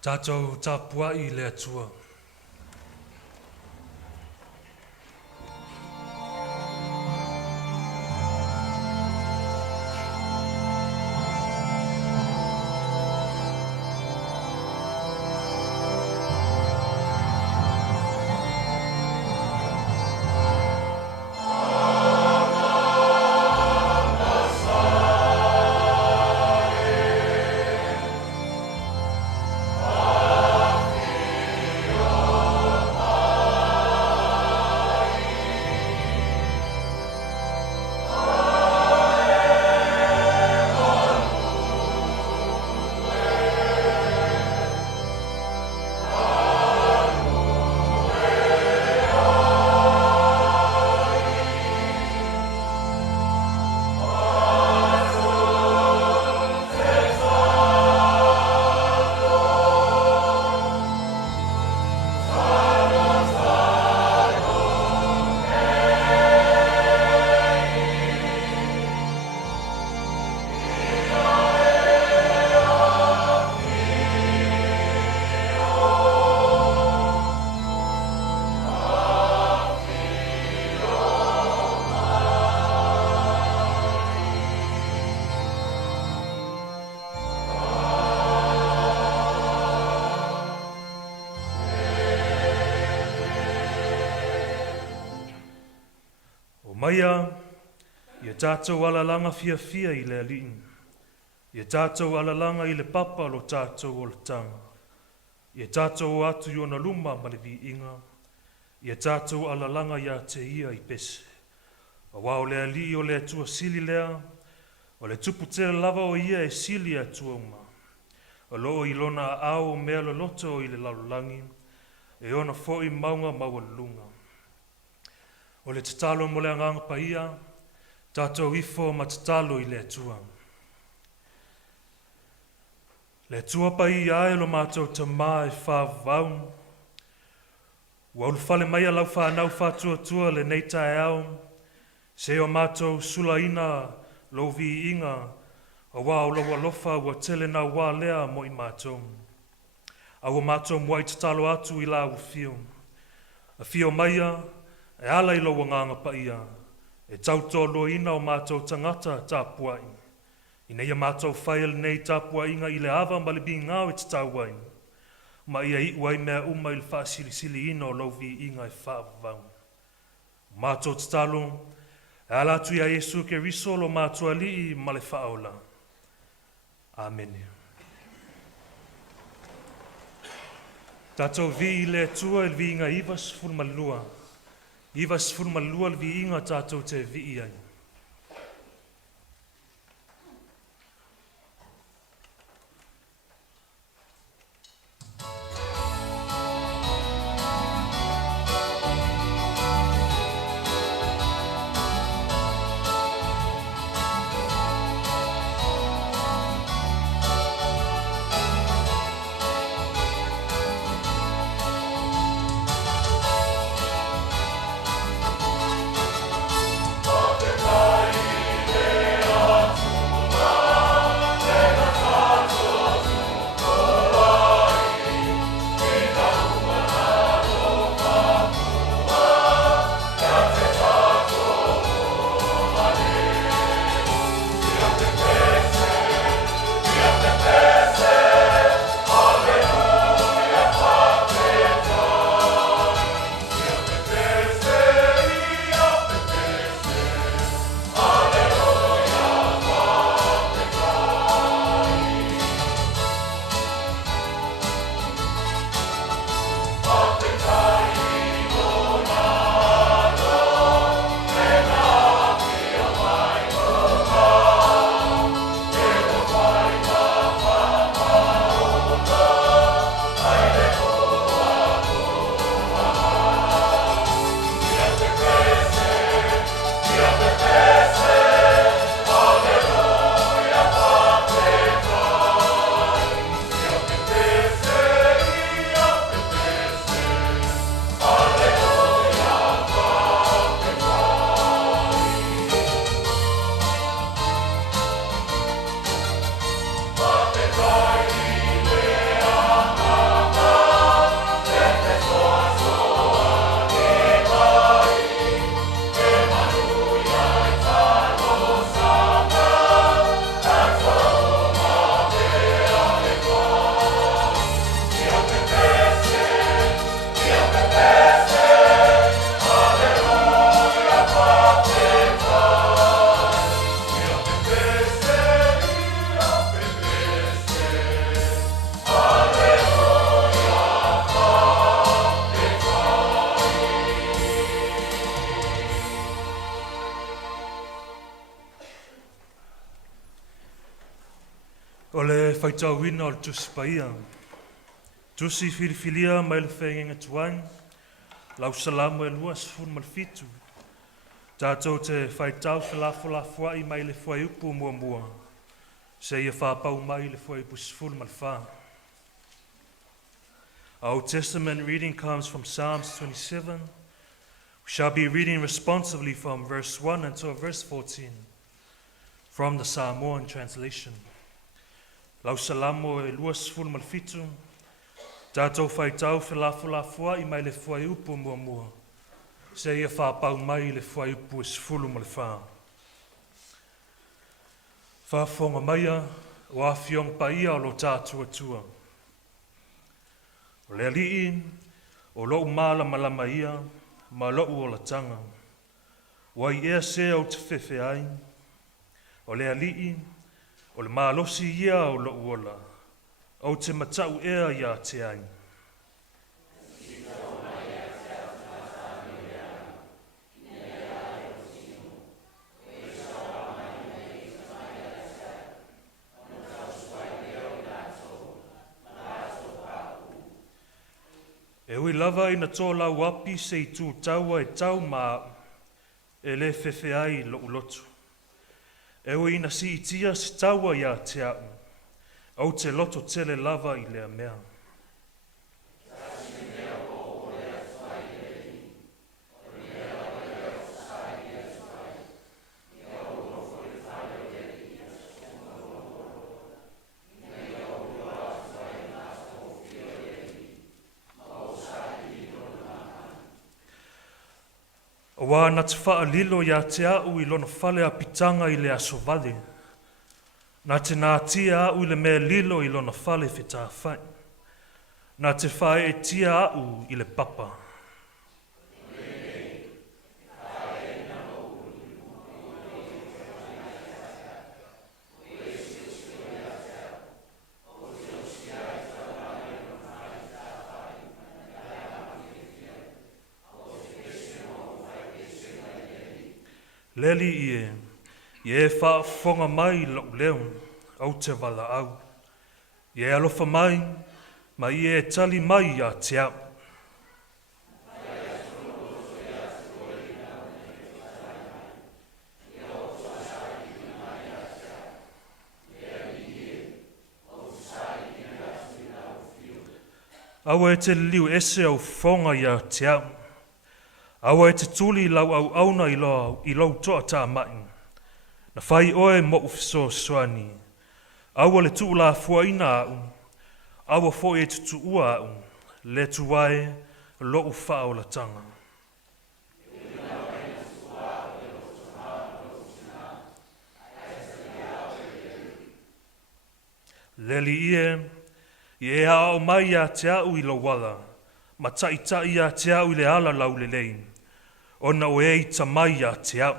Tātou tāpua I le atua. Maia, ia tātou alalanga fia I le alii. Ia tātou alalanga I le papa lo tātou o le tanga. Ia tātou atu I ona luma ma le vi inga. Ia tātou alalanga ia te ia I pese. A wao le alii o le atua sili lea, o le tupu tele lava o ia e sili atua uma. O loo I lona au mea lo loto I le lalulangi, e ona fo I maunga mawalunga. O le tatalo mo le anganga pa ia, tātou ifo ma tatalo I le atua. Le atua pa ia e lo mātou ta mai whāvau. Ua ulufale mai a lau whānau whātua le neita e au, se o mātou sula ina lo vi inga, a wā o lawa lofa ua tele na wā lea mo I mātou. A ua mātou mua I tatalo atu I la u fio. A fio maia, e ala I loa nganga pa ia, e tautolo ina o mātou tangata tāpuai. Ina ia mātou whael nei tāpuai inga I le awa ma le ngāo e tatauai. Ma ia I uai mea uma I le whaasili ina o lauvi inga e whaavau. Mātou tatalo, e ala atu ia Yesu ke riso lo mātou alii ma le whaola. Amen. Tātou vi I le atua I vi inga Ivas Fulmalua. Ivas Fulmalua le vi inga tātou te vi ai. Amen. O le whaitauina o le tusi paia. Tusi filifilia mai le whengenga tuang. Lau salamu e lua sifun mal fitu. Tātou te whaitau whilafua i mai le whai upu mua mua. Se ia whapau mai le whai upu sifun mal wha. Our Old Testament reading comes from Psalms 27. We shall be reading responsively from verse 1 until verse 14 from the Samoan translation. Lau salamo e lua sifun mal fitu. Tātou whaitau whilafua i mai le whai upu mua mua. Se ia whapau mai le whai upu sifulu mal wha. Whawhonga maia o awhiong paia o lo tātua tua. O le alii, o lou malama ia, ma lou o la tanga. Wai ea se au te whewhe ai. O le alii, o le malosi ia o lou ola. Au te matau ea ia te ai. E ui lava ina tō lau api se I tū taua e tau mā e le whewhe ai lo ulotu. E ui ina si itia si taua ia te au, au te loto tele lava I lea mea. O wā na te wha lilo ia te au I lona whale a pitanga I le aso vale. Nā te nā tia au I le mea lilo I lona whale whita whai. Nā te whae e tia au I le papa. Leli ie whaafonga mai lau leo, au te wala au. Ie alofa mai, ma ie tali mai a te au. Awa e te liu ese au fonga ia te au. Awa e te tuli lau au auna I lau toa tā mai. Na whai oe mo ufiso soani. Awa le tu la fuaina au. Awa fo e tutu ua au. Le tuwae lo ufa o la tanga. Leli ie hao mai a te au I lo wala. Ma tai a te au I le ala lau le lein. Ona o e ta mai a te au.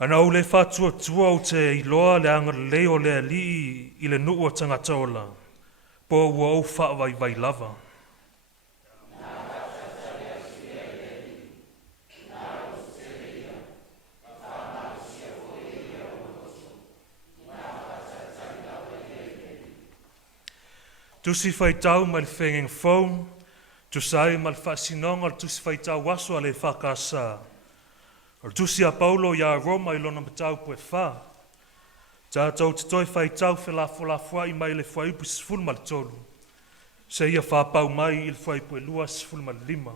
Ana o le whatua tua o te iloa le anga leo le alii I le nuu o tangata ola. Po ua o whaawai vai lava. Tusi whaitau mai le whengeng whau, tusai mai le whasinonga tusi whaitau waso a le whakasa. Tusi a Paulo ia Roma I lona matau pue wha. Tātou te toi whaitau whelafua I mai le whaipu sifunu ma le tolu. Se ia whapau mai I le whaipu lua sifunu ma le lima.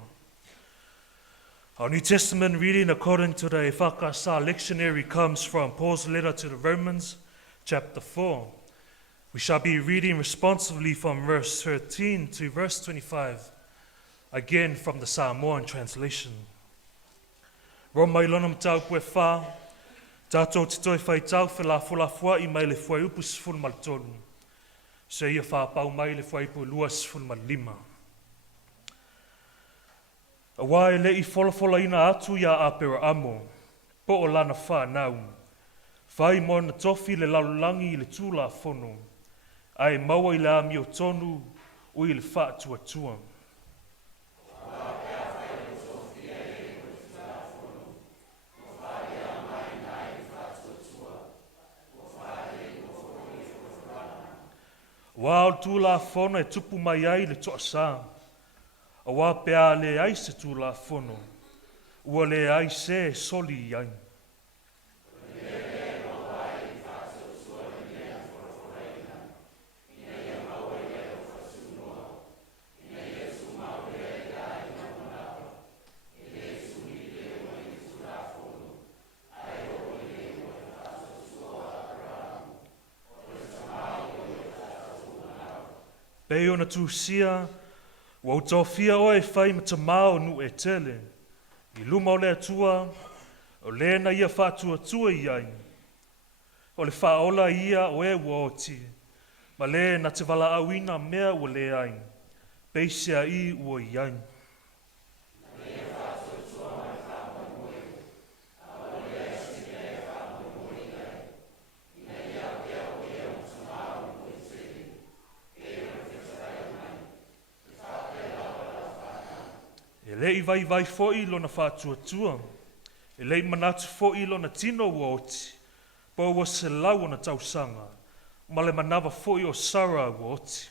Our New Testament reading according to the whakasa lectionary comes from Paul's letter to the Romans, chapter 4. We shall be reading responsively from verse 13 to verse 25, again from the Samoan translation. Roma I lona matau pue wha, tātou te toi whaitau whelafua I mai le whaiupu sifunu ma le tolu. Se ia whapau mai le whaipu lua sifunu ma le lima. A wai le I wholafola ina atu ia apera amo, po o lana wha nau. Whai mo na tofi le lalulangi I le tūla whono. ai maua i le a mio tonu ui le whaatuatua. Wa o tu la fono e tupu mai ai le toa sa. A wa pea le ai se tu la fono. Ua le ai se soli ai. Pei ona tu sia, wa utofia o e whai ma tamao nu e tele. I luma o le atua, o le na ia whātua tua i ai. O le whaola ia o e uoti, ma le na te wala awina mea o le ai. Peisia i ua i ai. E lei vai fo'i lona whātua. E lei manatu fo'i lona tino uoti. Po ua se lau na tausanga. Ma le manawa fo'i o Sara uoti.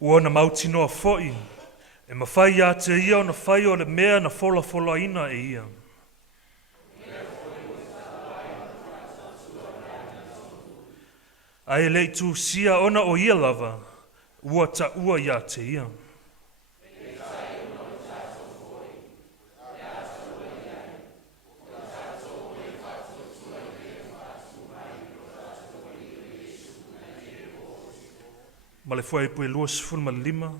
Ua na mautinoa fo'i. E mawhai a te ia o na whai o le mea na fola ina e ia. Ai lei tu sia ona o ia lava, ua ta ua ia te ia. Ma le fwai pui lua sifun ma lima.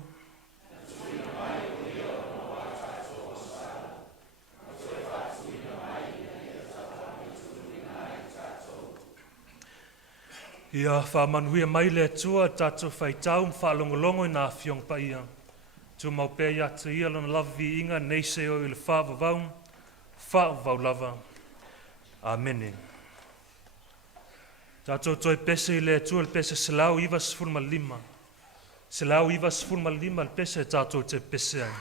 Ia whamanuia mai le tua tātou whaitau mwhalongolongo i nā whiong pa ia. Tu mau pēr ia te ia lona lava vi inga nei se o i le whaavavau lava. Amene. Tātou toi pese i le tua le pese selau iwa sifurma lima. Selau iwa sifurma lima le pese tātou te pese ai.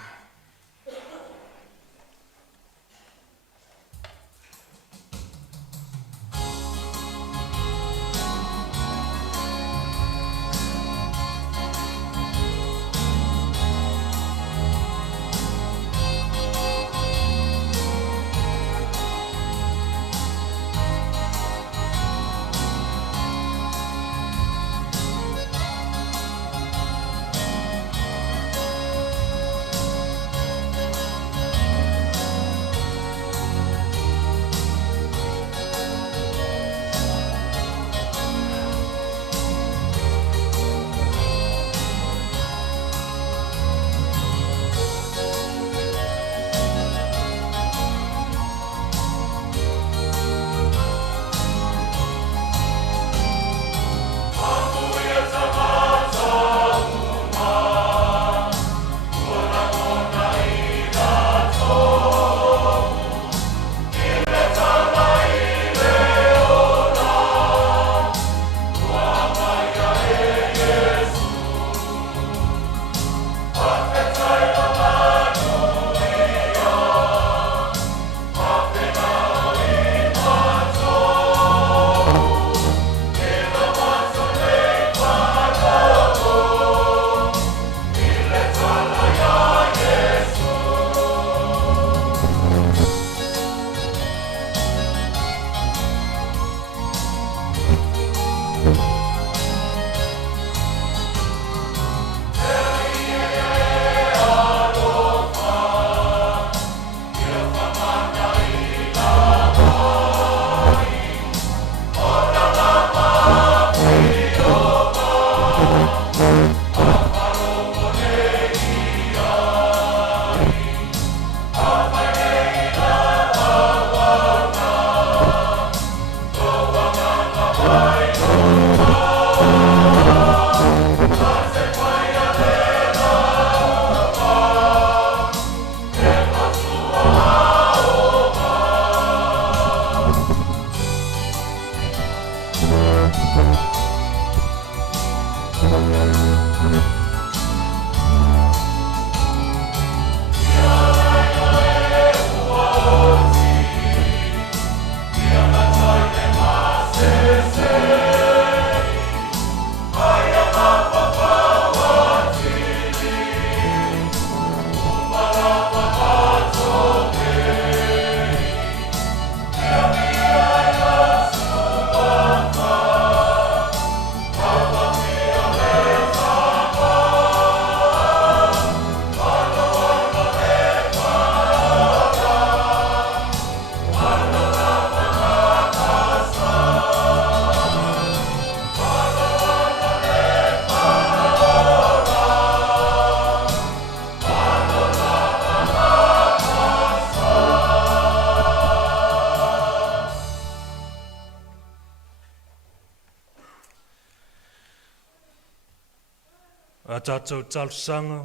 A tātou talo sanga,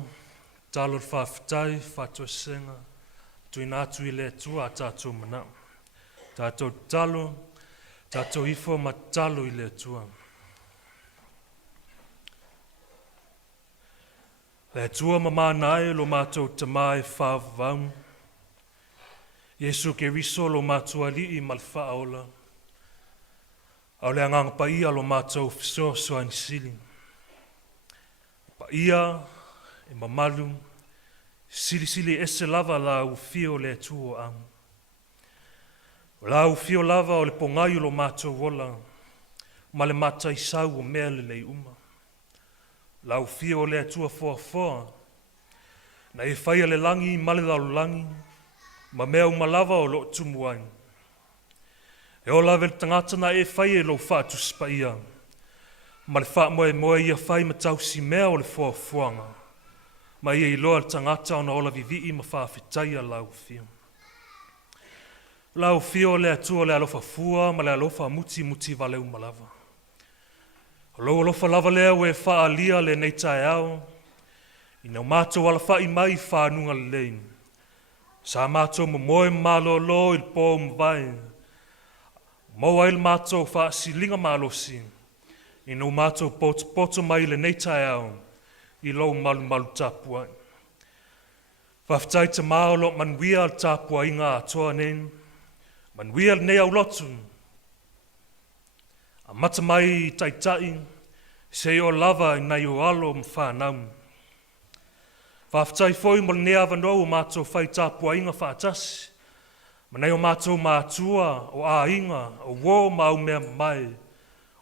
talo whawhitai, whatua senga, tui nātu I le tua a tātou mana. Tātou talo, tātou ifo ma talo I le tua. Le tua mamānai lo mātou tamai whāwau. Yesu ke riso lo mātua li I malwhaola. Au le anganga pa ia lo mātou fiso soa nisili. Pa ia, e mamalu, sili ese lava la ufio le tuo ang. La ufio lava o le pongayu lo mātou wola, ma le mata I sau o mea le uma. La ufio le tua foa, na e whaia le langi ma le langi, ma mea umalava o lo tumuai. E o lawe le tangata na e whaia lo whaatu spa ia, ma le wha moe ia whai ma tau si mea o le fuanga. Ma ia I loa le tangata ona ola vivi ma whawhitaia lau fio. Lau fio le atua le alofa fua ma le alofa muti valeu malava. Lo alofa lava lea ue wha alia le nei tae au. I nau mātou ala wha I mai whanunga le lein. Sa mātou moe malo lo il po mwai. Moa il mātou wha silinga malo sin. I nau mātou poto mai le nei tae au, I lo malu tapua. Whaftai te maolo manuia al tapua I ngā atoa nen, manuia nei au lotu. A mata mai tai, se o lava I nei o alo mwhanau. Whaftai foi mo le nea wanoa o mātou whai tapua inga whaatasi, ma nei o mātou mātua o a inga, o wō mau mea mai,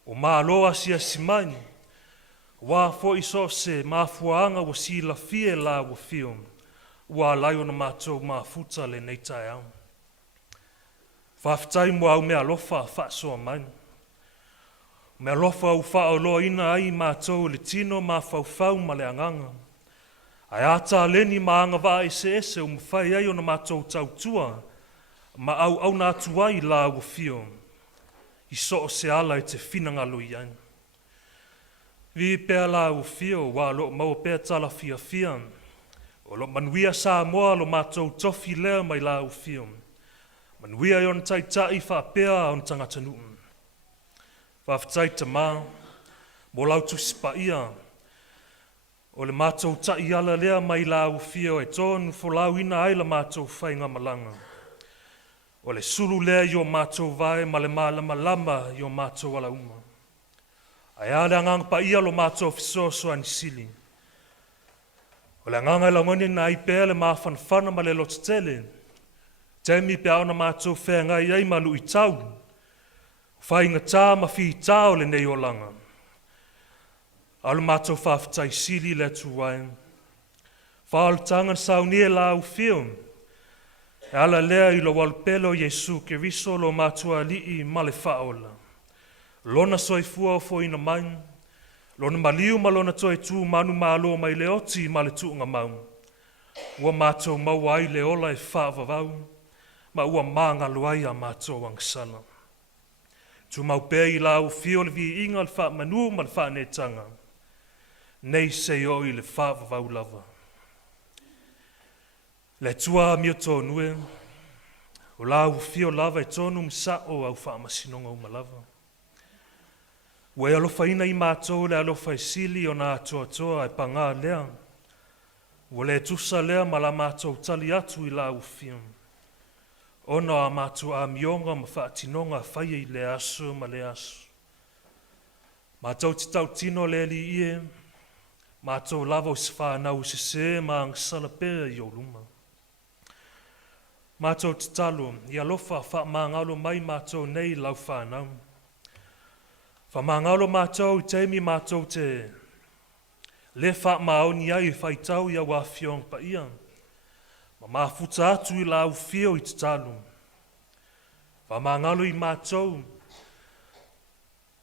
o māloa sia simani, wā fo iso se māfuanga wa si la fie la wa fio, wā lai o na mātou māfuta le nei tae au. Whaftai mo au mea lofa whaasoa mai. Mea lofa au whao loa ina ai mātou le tino māwhauwhau ma le anganga. Ai ata leni maanga wā ese o mwhai ai o na mātou tautua, ma au nā tuai la wa fio. I so se ala I te whinanga lui ai. Vi pēr la u fio wā lo mau pēr tala fia. O lo manuia sa moa lo mātou tofi lea mai la u fio. Manuia yon tai wha pēr on tangata nuu. Whaftai te mā, mo lau tusipa ia. O le mātou tai ala lea mai la u fio e tonu fo lau ina ai la mātou whainga malanga. O le sulu lea yo mātou vai ma le malama yo mātou ala uma. Ai ale angang pa ia lo mātou fisoso anisili. O le anganga ila ngoni na I pēr le māwhanwhana ma le lotitele. Temi pe aona mātou whenga I malu I tau. Whainga tā ma whi tau le nei o langa. Alu mātou whawhitai sili le tuwain. Whaal tangan saunie la u fio. E ala lea I lo walpelo Yesu ke riso lo mātua lii ma le whaola. Lona soifua o fo ina mai. Lona maliu ma lona toe tū manu mālo mai le oti ma le tuunga mau. Ua mātou mau ai le ola e whaavavau. Ma ua maanga luai a mātou angsala. Tu mau pēr I la u fio le vi inga le wha manu ma le wha netanga. Nei se o I le whaavavau lava. Le tua mio tōnue, o la u fio lava e tōnu msa o au whaamasinonga umalava. Ue alofa ina I mātou le alofa I sili o nā toa e pangā lea. Ue le tusa lea ma la mātou tali atu I la u fio. Ona a mātou a mionga ma whaatinonga whaia I le aso ma le aso. Mātou titau tino le li ie, mātou lava o se whanau se ma ang salapea I o luma. Mātou titalo, I alofa wha maangalo mai mātou nei lau whanau. Wha maangalo mātou I teimi mātou te le wha maoni ai whaitau I a wafiong pa ia. Ma mafuta atu I lau fio I titalo. Wha maangalo I mātou.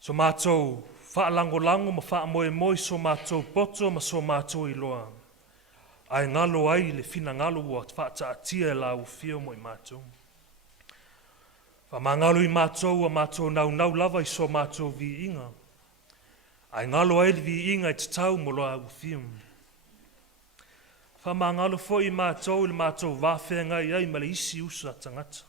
So mātou wha lango ma wha moe so mātou poto ma so mātou I loa. Ai ngalo ai le fina ngalo ua whaata atia la u fio mo I mātou. Wha mangalo I mātou a mātou nau lava I so mātou vi inga. Ai ngalo ai vi inga te tau mo loa ufiu. Whamangalo fo I mātou I mātou wāwhenga I ai ma le isi usa tangata.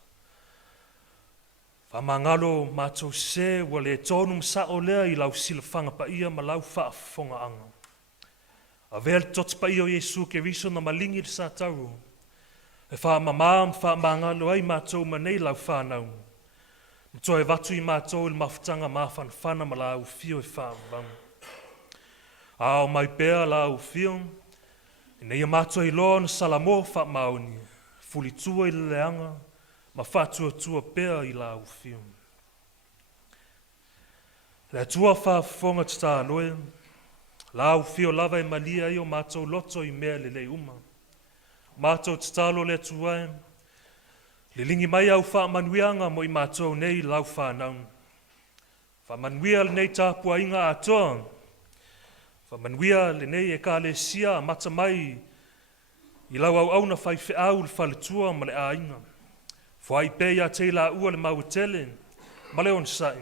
Whamangalo mātou se wa le tonu msao lea I lau silafanga pa ia ma lau whaafonga anga. A vea le tots pa ia o Yesu ke riso na malingi le sa tau. E whamangalo ai mātou ma nei lau whanau. Mtoe watu I mātou I mawhtanga mawhanwhana ma lau fio I whaamang. Ao mai pēr lau fio. Nei mātou I loa na salamo wha mauni. Fuli tua I leanga. Ma whatua tua pēr I lau fio. Le tua whafonga tata loe. Lau fio lava I malia I o mātou loto I mea le uma. Mātou tatalo le tuae. Le lingi mai au wha manuianga mo I mātou nei lau whanau. Wha manuia le nei tāpua inga atoa. Wha manuia le nei e ka le sia mata mai I lau au au na whai whiau le whaletua ma le a inga. Whai pēia te la ua le mauatele, ma le on sai.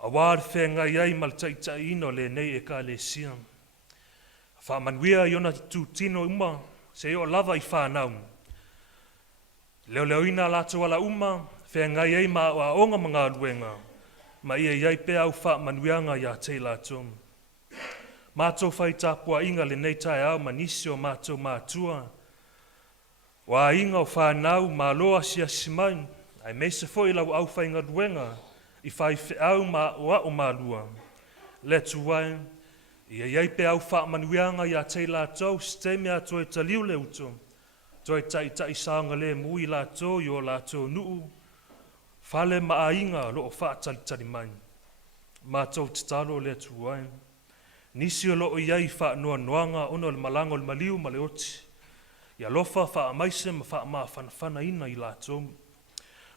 A wāre whenga iai ma le taitai ino le nei e ka le sia. Wha manuia I ona tu tino uma, se o lava I whanau. Leo ina lato wala uma, whenga iai ma o a onga mga luenga, ma ia iai pēa au wha manuianga ia te lato. Mātou whai tāpua inga le nei tai au manisi o mātou mātua. Wa inga o whanau ma loa sia simai, ai meise fo I lau au whainga luenga, I whai whiau ma oa o maalua. Le tuai, ia iai pe au wha manuianga ia te lātou, stemi a toi taliu le uto. Toi tai saanga le mui lātou I o lātou nuu. Whale ma a inga lo o wha tali mai. Mātou titalo le tuai. Nisi o lo iai wha noa noanga ono le malango le maliu ma le oti. Ia lofa wha maise ma wha maa whanawhana ina I lātou.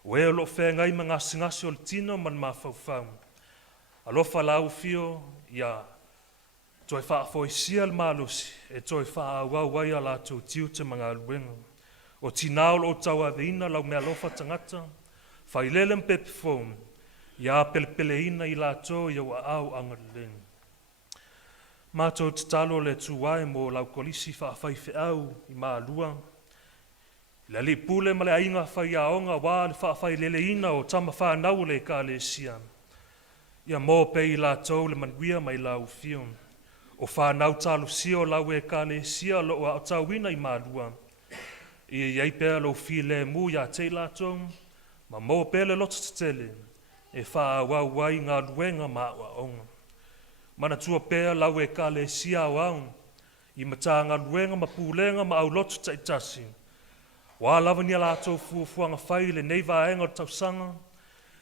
Ue o lo whengai ma ngasi o le tino man maa whauwhau. A lofa lau fio, ia toi wha foisia le malusi, e toi wha awau wai a lātou tiu te mga aluenga. O tinao o tau aveina lau mea lofa tangata, whai lelem pepe fōm, ia pele ina I lātou ia wa au angalenga. Mātou tatalo le tuai mo lau kolisi whaafai whiau I maalua. Le li pule ma le ainga whai aonga wā le whaafai lele ina o tama whanau le ka le sia. Ia mō pe I lātou le manuia mai lau fio. O whanau talo sio lau e ka le sia lo o tauina I maalua. Ia iai pēr lo fi le mu ia te lātou, ma mō pe le loto tele, e wha wau wai ngā luenga ma wa onga. Mana tua pēr lau e ka le sia wau, I mata ngā luenga ma pūlenga ma au loto taitasi. Wā lava ni lātou fuafuanga whai le nei vaenga o tausanga,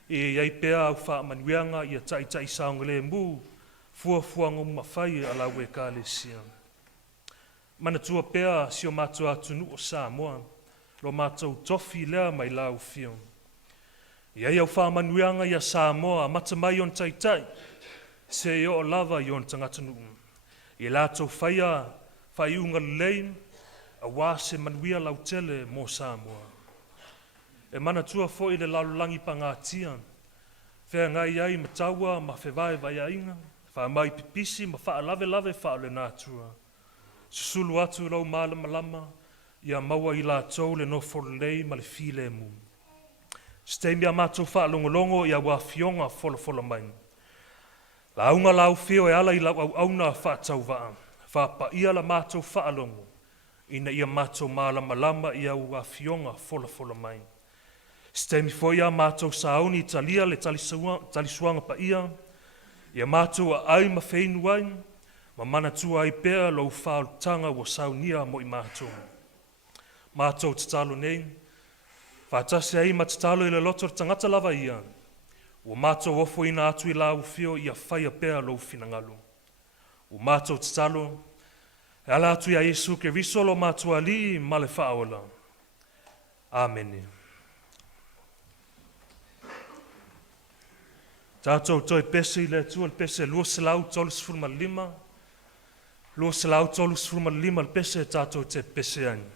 e iai pēr au wha manuianga ia taitai saunga le mu, fuafuanga ma whai a lau e ka le sia. Mana tua pēr si o mātou atunu o Samoa, lo mātou tofi lea mai lau fio. Iai au wha manuianga ia Samoa, mata mai on taitai, se o lava I on tangatanu. I lātou whai unga lei, a wā se manuia lau tele mō Samoa. E mana tua fo I le lalulangi pa ngā tia, whea ngai ai ma taua ma whewai vai ainga, wha mai pipisi ma wha lave wha le nātua. Susulu atu lau malama, ia maua I lātou le no lei ma le file mu. Stemi a mātou wha longolongo ia wā fionga fola mai. La unga lau fio e ala I lau au auna wha tau waa. Wha pa ia la mātou wha alongo. Ina ia mātou malama ia wā fionga fola mai. Stemi fo ia mātou sauni talia le talisuanga pa ia. Ia mātou a ai ma whainu wai. Ma mana tua ai pēr lau whāu tanga wa saunia mo I mātou. Mātou tatalo nei. Whātasi ai ma tatalo I le loto tangata lava ia. O mātou ofo ina atu I lau fio ia whaia pēr lau finangalu. O mātou tatalo. E ala atu ia Yesu ke risolo mātou ali ma le whaola. Amen. Tātou toi pese I le tua le pese lua selau tolus furma lima. Lua selau tolus furma lima le pese tātou te pese ani.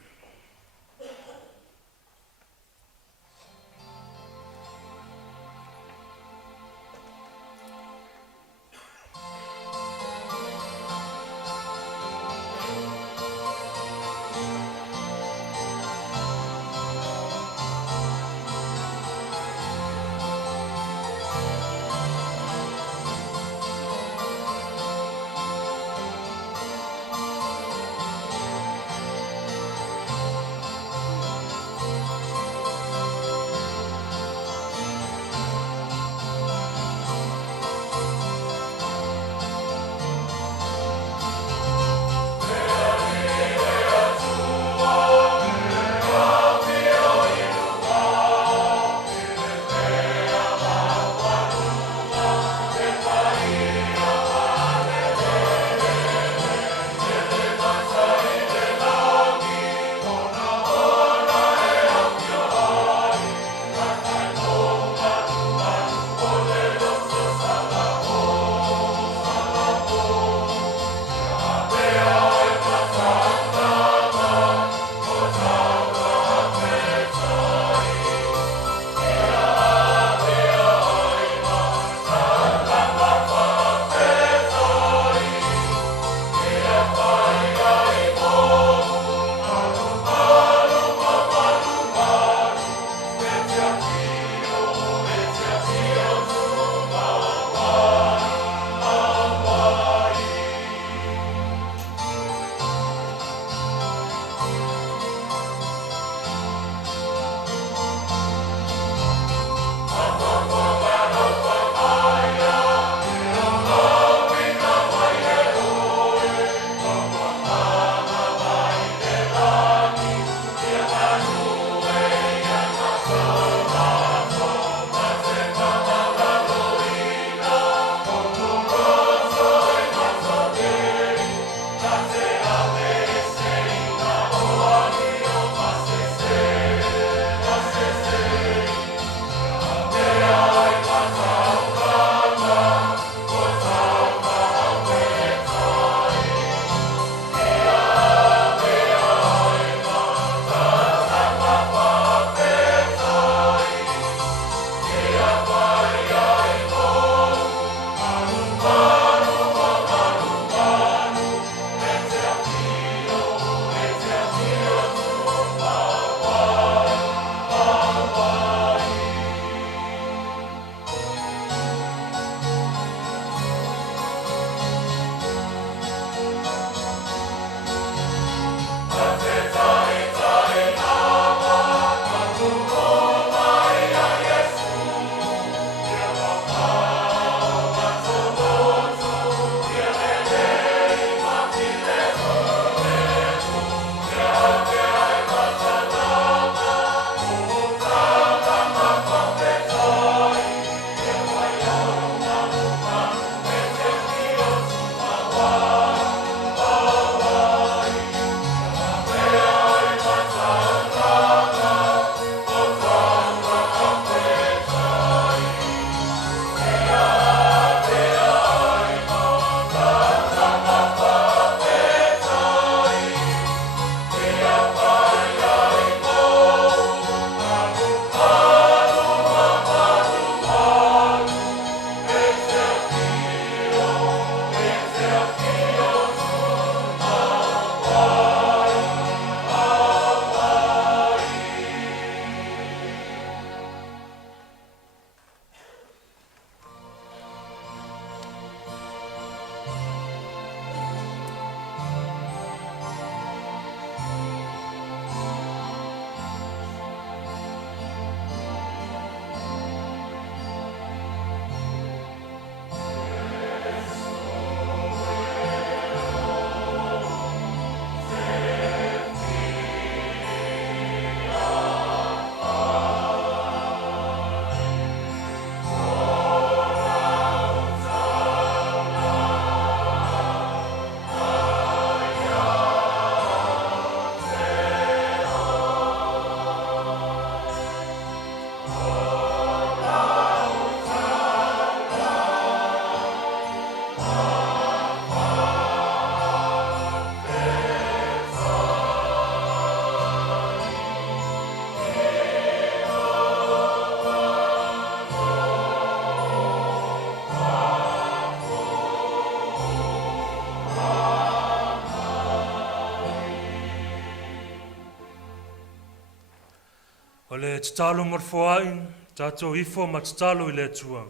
le tatalo morfoai, tato ifo ma tatalo I le tua.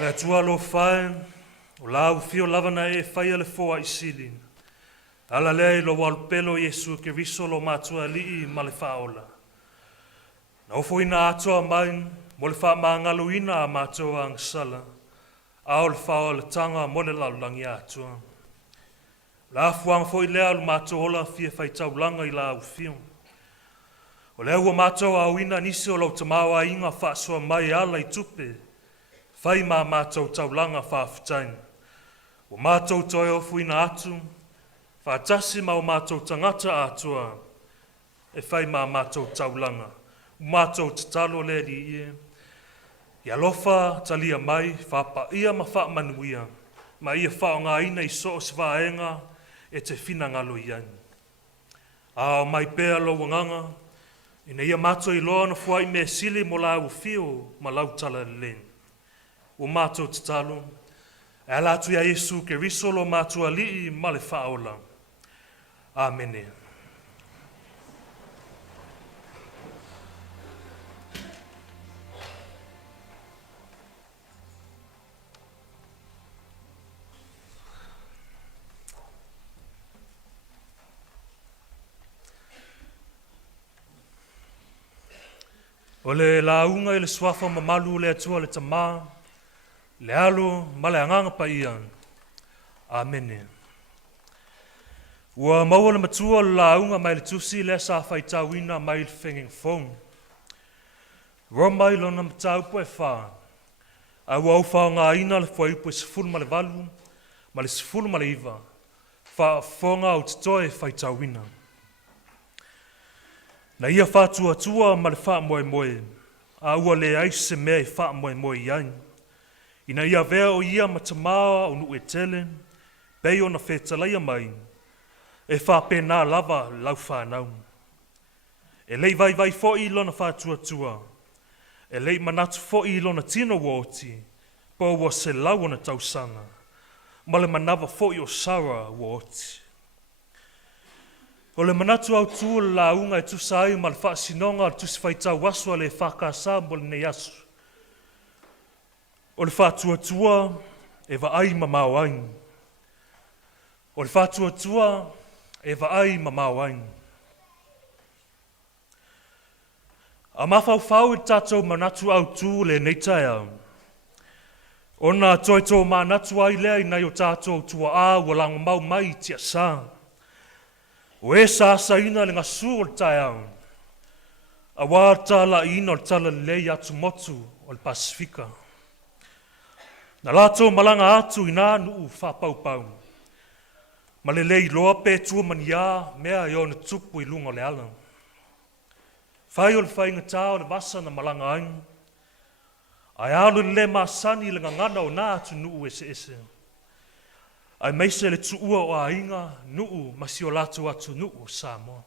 Le tua lo fai, o lau fio lavana e fai le foa I sili. Ala lei lo walpelo Yesu ke riso lo matua lii ma le faola. Na ofo ina atoa mai, mo le faa maangaluina a matua ang sala. Ao le faola tanga mo le laulangi atua. La fuang fo I lea lo matua ola fia fai taulanga I la au fio. O lea ua matua au ina nisi o lau tamawa inga faa soa mai ala I tupe. Fai ma matua taulanga faa fitain. O matua toi ofu ina atu. Faa tasi ma o matua tangata atua. E fai ma matua taulanga. Matou tatalo le li ie. Ia lofa talia mai, whapa ia ma wha manuia. Ma ia wha ngā ina I so o swaenga e te whina ngalo ian. A mai pēa lo wanganga, ina ia matou I loa na fuai me sili mo lau fio ma lau tala len. O matou tatalo, e latu ia Yesu ke risolo matou alii ma le whaola. Amene. O le launga I le swafa mamalu le atua le tama, le alo ma le anganga pa ia. Amene. Ua maua le matua le launga mai le tusi le sa fai tawina mai le fenging fong. Romai lo na mataupo e wha. A ua ufa ngā ina le fwai upo e sifuru ma le valu, ma le sifuru ma le iwa. Wha fonga o titoe fai tawina. Na ia whatua tua ma le wha moe moe, a ua le aise mea I wha moe moe iai. Ina ia vea o ia ma tamaa o nu e tele, pei o na whetalaia mai, e wha pēnā lava lau whanau. E lei vai vai fo I lona whatua tua, e lei manatu fo I lona tino woti, po wa se lau na tausanga, ma le manava fo I o sawa woti. O le manatu au tu la unga e tu sai ma le whaasinonga tu si whaitau wasua le whakasa mo le nei asu. O le whaatua tua e wa ai ma mau ain. O le whaatua tua e wa ai ma mau ain. A mawhau whau e tātou manatu au tu le neitai au. O na toi tō manatu ai lea I nei o tātou tua a walang mau mai tia saa. O e sa ina le ngasu o le tai au. A wā tala ina o le tala lei atu motu o le Pasifika. Na lato malanga atu ina nuu whapaupau. Ma le lei loa pe tua mania mea I o na tupu I lunga o le ala. Whai o le whainga tā o le vasa na malanga ain. Ai alu le masani le ngangana o nā atu nuu ese ese. Ai meise le tuua o a inga nuu masi o lato atu nuu Samoa.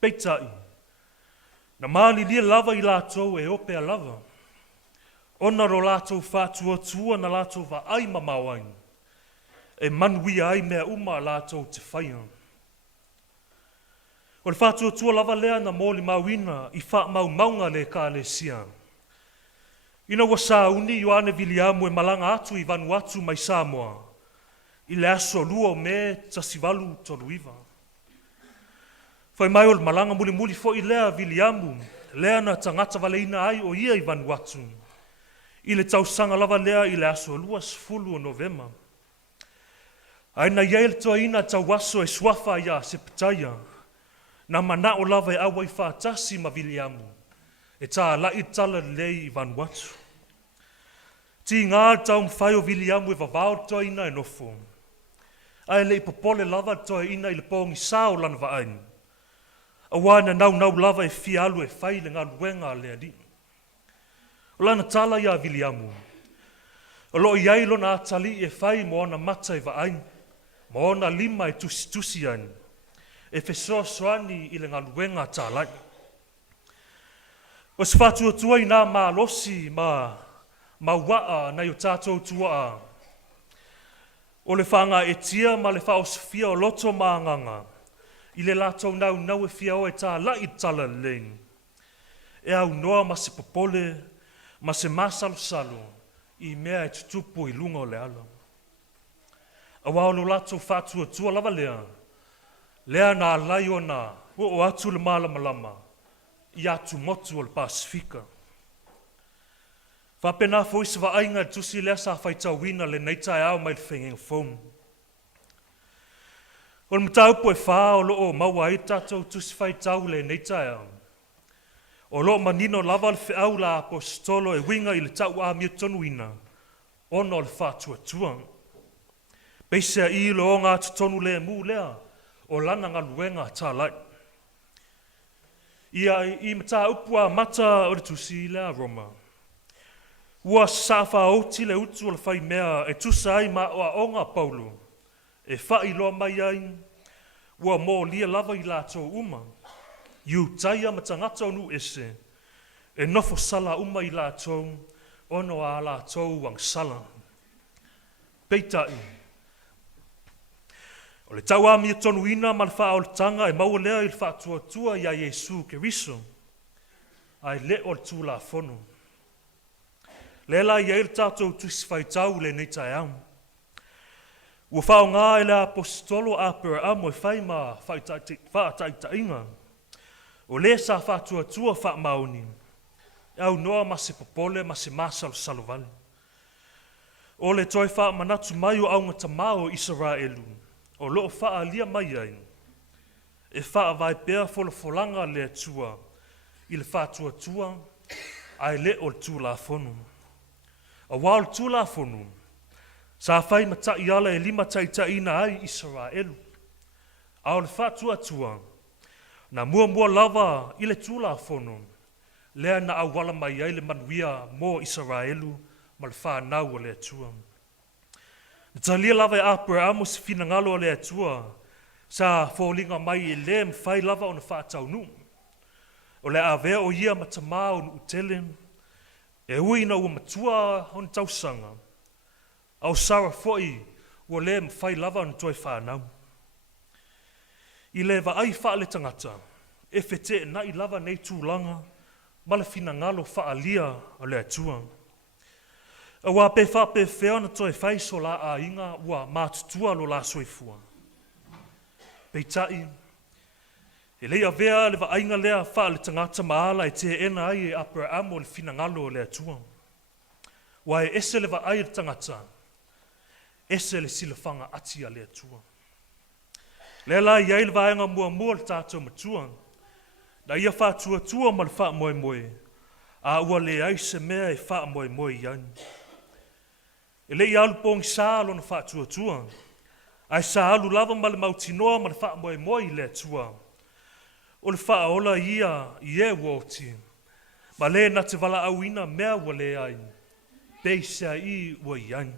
Peitai, na maali lia lava I lato e ope a lava. Ona ro lato whatua tua na lato wa ai mamawain. E manuia ai mea uma lato te whaia. O le whatua tua lava lea na mōli mauina I wha mau maunga le ka le sia. Ina wa sa uni Ioane Viliamu e malanga atu I Vanuatu mai Samoa. I le aso lua o me tasivalu tolu iwa. Fai mai o le malanga muli muli fo I lea Viliamu, lea na tangata waleina ai o ia I Vanuatu. I le tausanga lava lea I le aso lua sifulu o Novema. Aina iei le toa ina tau waso e swafa ia sepetaia. Na mana o lava e awa I whaatasi ma Viliamu. E tā lai tala lei I Vanuatu. Ti ngā tau mwhai o Viliamu e wawao toa ina e nofo. Ai le popole lava toa ina I le pongi sao lana waain. A wana nau lava e fialu e whai le ngā luenga le ali. O lana tala ia Viliamu. O lo iai lo na atali e whai mo ona mata e waain. Mo ona lima e tusi ain. E fesoa soani I le ngā luenga tālai. O se whatua tua I nā mālosi ma waa na I o tātou tua. O le whanga e tia ma le whaosfia o loto maanganga. I le lātou nau e fia o e tā lai tala leng. E au noa ma se popole, ma se masalo salo, I mea e tutupu I lunga o le ala. A wao lātou whātua tua lava lea, lea nā lai o nā, o atu le malama lama, I atu motu o le Pasifika. Whapena fo isa wa ainga tusi lea sa whaitau wina le neitai au mai le whengeng foam. O le mataupu e wha o loo maua I tātou tusi whaitau le neitai au. O loo manino lava le whiau la apostolo e winga I le tau a mia tonu ina, ono le whātua tua. Peisea I lo o ngā tutonu le mu lea, o lana ngā luenga tā lai. I mataupu a mata o le tusi lea Roma. Ua safa oti le utu o le whai mea e tusa ai ma o onga Paulo. E whai loa mai ai, ua mō lia lava I lātou uma. Iu taia ma tangata onu ese, e nofo sala uma I lātou, ono a lātou wang sala. Peitai. O le tau amia tonu ina ma le wha o le tanga e maua lea I le wha tua I a Jesu ke riso. Ai le o le tū la fono. Lela I eil tātou tusi whaitau le nei tai au. Ua whao ngā e le apostolo a pera amo e whai ma whaataita inga. O le sa whātua tua wha maoni. Au noa ma se popole ma se masalo salovale. O le toi wha manatu mai o aunga tamao Israelu. O loo wha alia mai ai. E wha vai pēr folanga le tua. I le whātua tua. Ai le o le tū la fonu. A wāl tūla whonu, sa whai matai ala e lima taitaina ai Israelu. A o le whātua tua, na mua lava I le tūla whonu, lea na awala mai ai le manuia mō Israelu, ma le whānau o le atua. Na talia lava e apura amos fina ngalo o le atua, sa fōlinga mai e le mwhai lava o na whātau nu. O le awea o ia matamā o nu utelen, e ui na ua matua hon tausanga. Au sara foi ua le mwhai lava on toi whanau. I le wa ai wha le tangata, e whete na I lava nei tūlanga, ma le fina ngalo wha alia o le atua. A wā pe wha pe whea na toi whai so la a inga ua mātutua lo la soifua. Peitai, e leia vea le wa ainga lea wha le tangata maala e te ena ai e apura amo le fina ngalo le atua. Wa e ese le wa ai le tangata, ese le silafanga atia le atua. Le la iai le vaenga mua le tātou matua, na ia wha tua ma le wha moe, a ua le ai se mea e wha moe iai. E le ialu pongi sālo na wha tua, ai sa alu lava ma le mautinoa ma le wha moe le atua. O le wha ola ia I e woti, ma le na te wala au ina mea ua le ai, peisa I ua iai.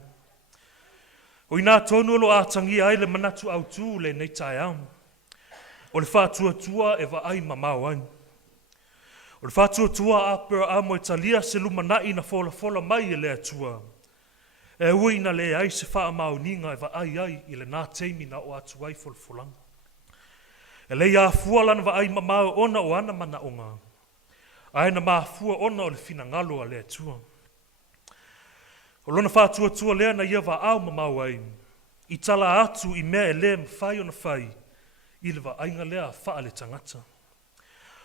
O ina tonu lo atangi ai le manatu au tū le nei tai au. O le wha tua e wa ai mamau ai. O le wha tua a pera a mo italia se lumanai na fola mai e le atua. E ui na le ai se wha mauninga e wa ai I le nā teimi na o atu ai folanga. E le ia fua lana wa ai mamau ona o ana mana onga. Ai na maa fua ona o le fina ngalo a le atua. O lona wha tua lea na ia wa au mamau ai. I tala atu I mea e le mwhai o na whai. I le wa ainga lea wha le tangata.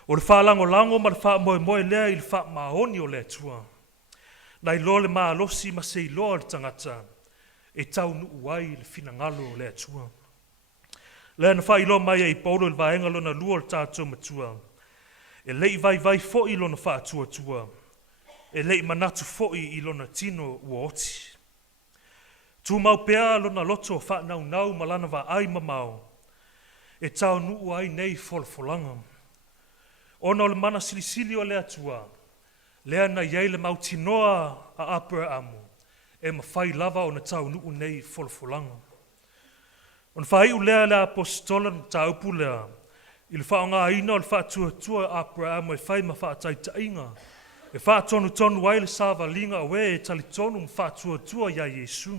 O le wha lango ma le wha moe lea I le wha maoni o le atua. Na I lo le maa losi ma se I lo le tangata. E tau nuu ai le fina ngalo o le atua. Lea na wha I lo mai I paulo le vaenga lona lua le tātou matua. E lei vai fo I lona wha tua. E lei manatu fo'i I lona tino ua oti. Tu mau pea lona loto wha nau malana wa ai mamau. E tau nuu ai nei folanga. Ona o le mana silisili o le atua. Lea na iei le mautinoa a apura amu. E mawhai lava o na tau nuu nei folanga. On whai u lea le apostola na tau pulea. I le wha o ngā ina o le wha tua apura amu e whai ma wha taita inga. E wha tonu ai le sawa linga awe e tali tonu mwha tua ia Jesu.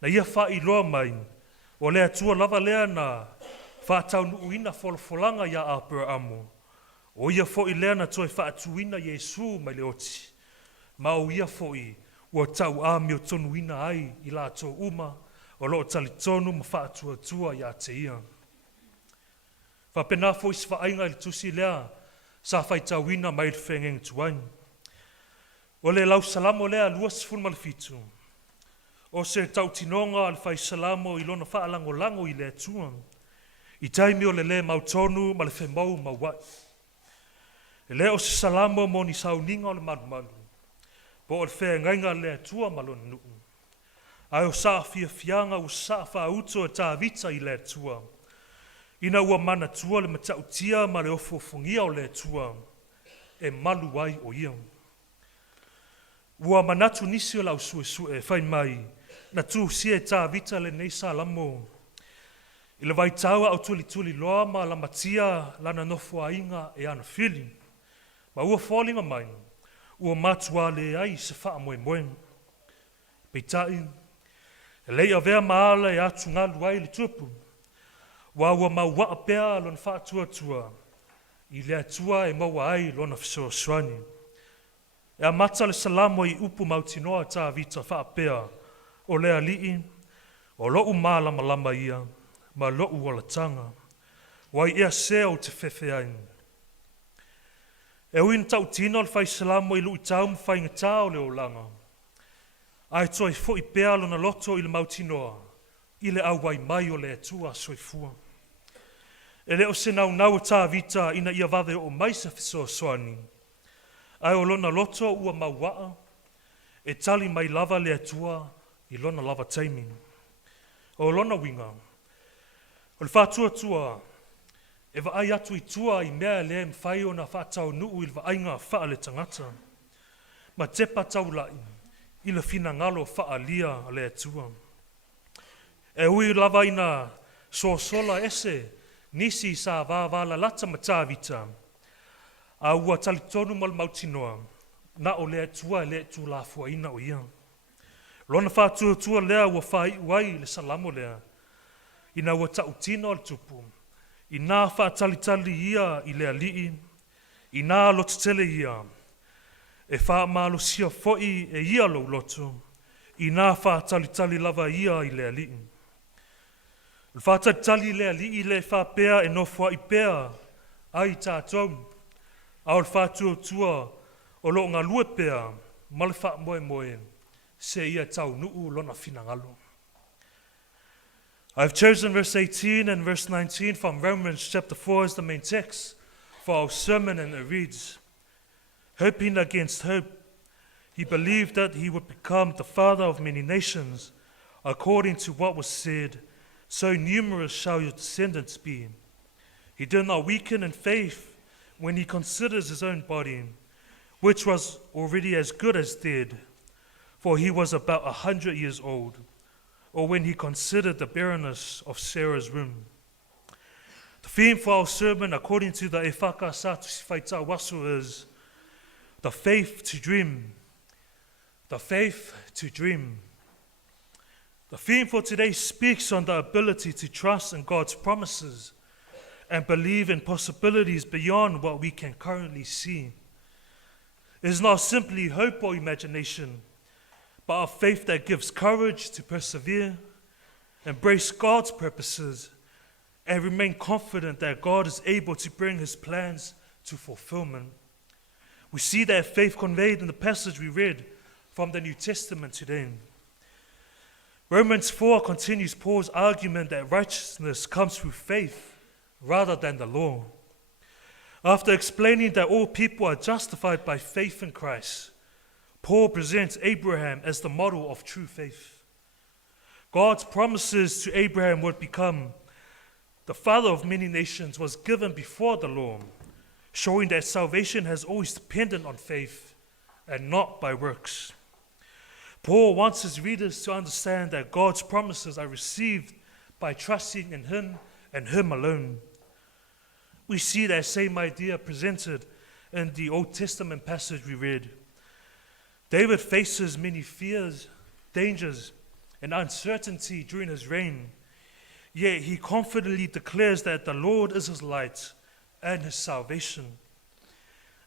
Na ia wha I loa mai, o lea tua lava lea na Whaataunuuina wholafolanga ia Abraamu. O ia fo'i lea na toi whaatuina Iesu mai le oti. Ma o ia fo'i ua tau a mio tonuina ai i la tō uma o loo talitonu ma whaatuatua ia te ia. Whapena fo'i si whaainga ili tusi lea sa whaitauina mai le whengeng tuain. O le lau salamo lea luas fun malifitu. O se tau tinonga al whai salamo i lona whaalango lango i le atua. I taimi o le mautonu ma le whemau mauai. E le o se salamo mo ni sauninga o le malu. Po o le whengainga le atua malon nuu. Ai o saa fia fianga o saa whauto e tā vita i le atua. Ina ua mana tua le matautia ma le ofofongia o le atua. E malu ai o ia. Ua manatu nisi o lau sue whai mai. Na tu sia e tā vita le neisa lamo. I le vaitaua au tuli loa ma la matia lana nofua inga e ana fili. Ma ua fōlinga mai. Ua matua le ai se wha moe moe. Peitai. E lei a vea maala e atu ngalu ai le tupu. Wa ua maua apea lona wha tua. I le atua e maua ai lona fisoa swani. E a mata le salamo i upu mautinoa tā vita wha apea. O lea lii. O lou malama lama ia. Ma lou o la tanga. Wai ea sea o te whewhe aini. E uin tau tino le whai salamo i lui tau mwhai ngatā o le o langa. Ai toi fo i pea lona loto i le mautinoa. I le au wai mai o le atua soifua. E leo se nau tā vita ina ia vade o mai sa fisoa soani. Ai o lona loto ua mauaa. E tali mai lava le atua i lona lava taimi. O lona winga. O le whātua e vaai atu i tua i mea le mwhai o na whātau nuu i le vaainga wha le tangata. Ma tepa tau lai i le fina ngalo wha lia le atua. E ui lava ina sola ese nisi sa wāwala lata ma tāvita. A ua talitonu mal mautinoa na o le atua le atu la fuaina o ia. Lona whātua lea ua whai uai le salamo lea. Ina ua tautino al tupu. Ina whaatalitali ia i lea lii. Ina lototele ia. E wha malo sia foi e ia lo loto. Ina whaatalitali lava ia i lea lii. Le whaatalitali lea lii le whapea e no fwa i pea ai tātou. Au le whātua o lo ngā lue pea ma le wha moe se ia tau nuu lona finangalo. I've chosen verse 18 and verse 19 from Romans chapter 4 as the main text for our sermon, and it reads, hoping against hope, he believed that he would become the father of many nations, according to what was said, so numerous shall your descendants be. He did not weaken in faith when he considers his own body, which was already as good as dead, for he was about 100 years old, or when he considered the barrenness of Sarah's womb. The theme for our sermon, according to the E Whakasatu Whaitau Wasu, is the faith to dream. The faith to dream. The theme for today speaks on the ability to trust in God's promises and believe in possibilities beyond what we can currently see. It is not simply hope or imagination, but a faith that gives courage to persevere, embrace God's purposes, and remain confident that God is able to bring his plans to fulfillment. We see that faith conveyed in the passage we read from the New Testament today. Romans 4 continues Paul's argument that righteousness comes through faith rather than the law. After explaining that all people are justified by faith in Christ, Paul presents Abraham as the model of true faith. God's promises to Abraham would become the father of many nations was given before the law, showing that salvation has always depended on faith and not by works. Paul wants his readers to understand that God's promises are received by trusting in him and him alone. We see that same idea presented in the Old Testament passage we read. David faces many fears, dangers, and uncertainty during his reign. Yet he confidently declares that the Lord is his light and his salvation.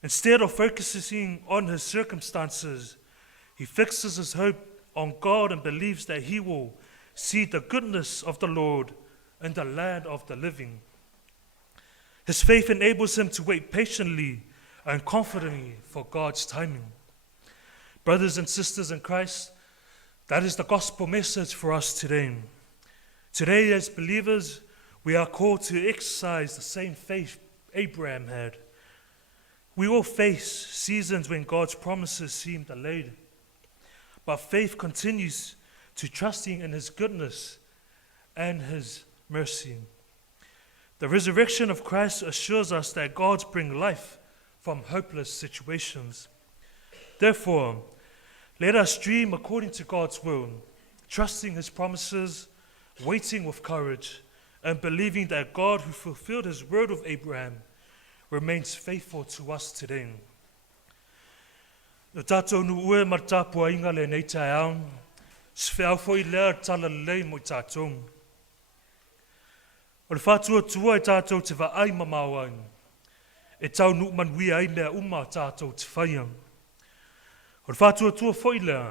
Instead of focusing on his circumstances, he fixes his hope on God and believes that he will see the goodness of the Lord in the land of the living. His faith enables him to wait patiently and confidently for God's timing. Brothers and sisters in Christ, that is the gospel message for us today. Today, as believers, we are called to exercise the same faith Abraham had. We all face seasons when God's promises seem delayed, but faith continues to trusting in his goodness and his mercy. The resurrection of Christ assures us that God brings life from hopeless situations. Therefore, let us dream according to God's will, trusting his promises, waiting with courage, and believing that God, who fulfilled his word of Abraham, remains faithful to us today. O tātou nu ue mar tāpua inga le nei tai au, sfeau fo I lea tala lei mo I tātou. O le whātua tua I tātou te waai mamau ai, e tau nu manui ai mea uma tātou te whaia. O le whātua tua fo I lea,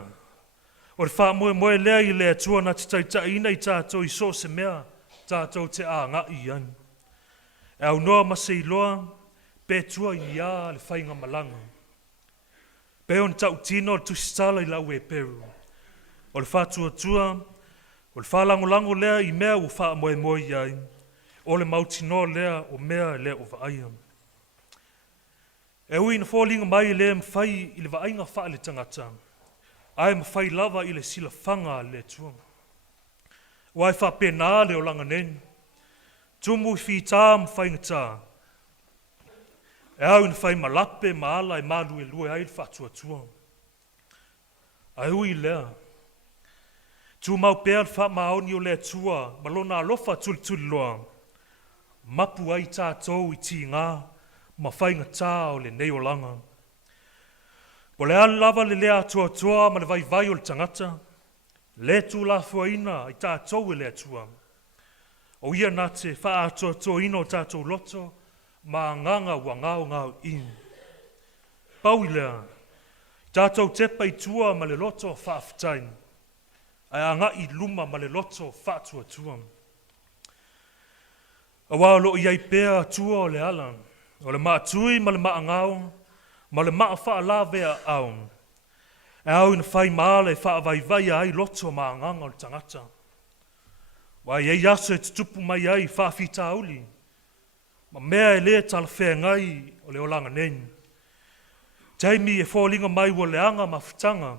o le wha moe lea I lea tua na te taitai ina I tātou I so se mea, tātou te a ngai ai. E au noa mase I loa, pe tua I ia le whainga malanga. Pe on tau tino le tusitala I lau e peru. O le whātua tua, o le whalangolango lea I mea u wha moe ai. O le mautino lea o mea lea o vaaya. E ui na fōlinga mai lea mwhai I le vainga wha le tangata. Ai mwhai lava I le sila whanga le tua. Wai wha pena le o langa nen. Tumu I whita mwhai ngata. E au na whai malape maala I malu e lue ai le whatua tua. Ai ui lea. Tu mau pēr wha maoni o lea tua, malona alofa tuli loa. Mapu ai tātou I ti ngā, ma whainga tā o le nei o langa. Po le lava le lea tua ma le vai o le tangata, le tu la fuaina I tātou e lea tua. O ia nā te wha tua ino o tātou loto, ma nganga wa ngau in. Pau I lea, tātou tepa I tua ma le loto wha aftain. Ai anga I luma ma le loto wha tua. A wā lo iai pēa tua o le ala, o le maa tui ma le maa ngau, ma le maa wha lawea au. E au ina whai maa le wha vai ai loto maa nganga o le tangata. Wa iei aso e tutupu mai ai wha whita auli, ma mea e le tala whea ngai o le olanga nen. Taimi e fōlinga mai o le anga ma whitanga,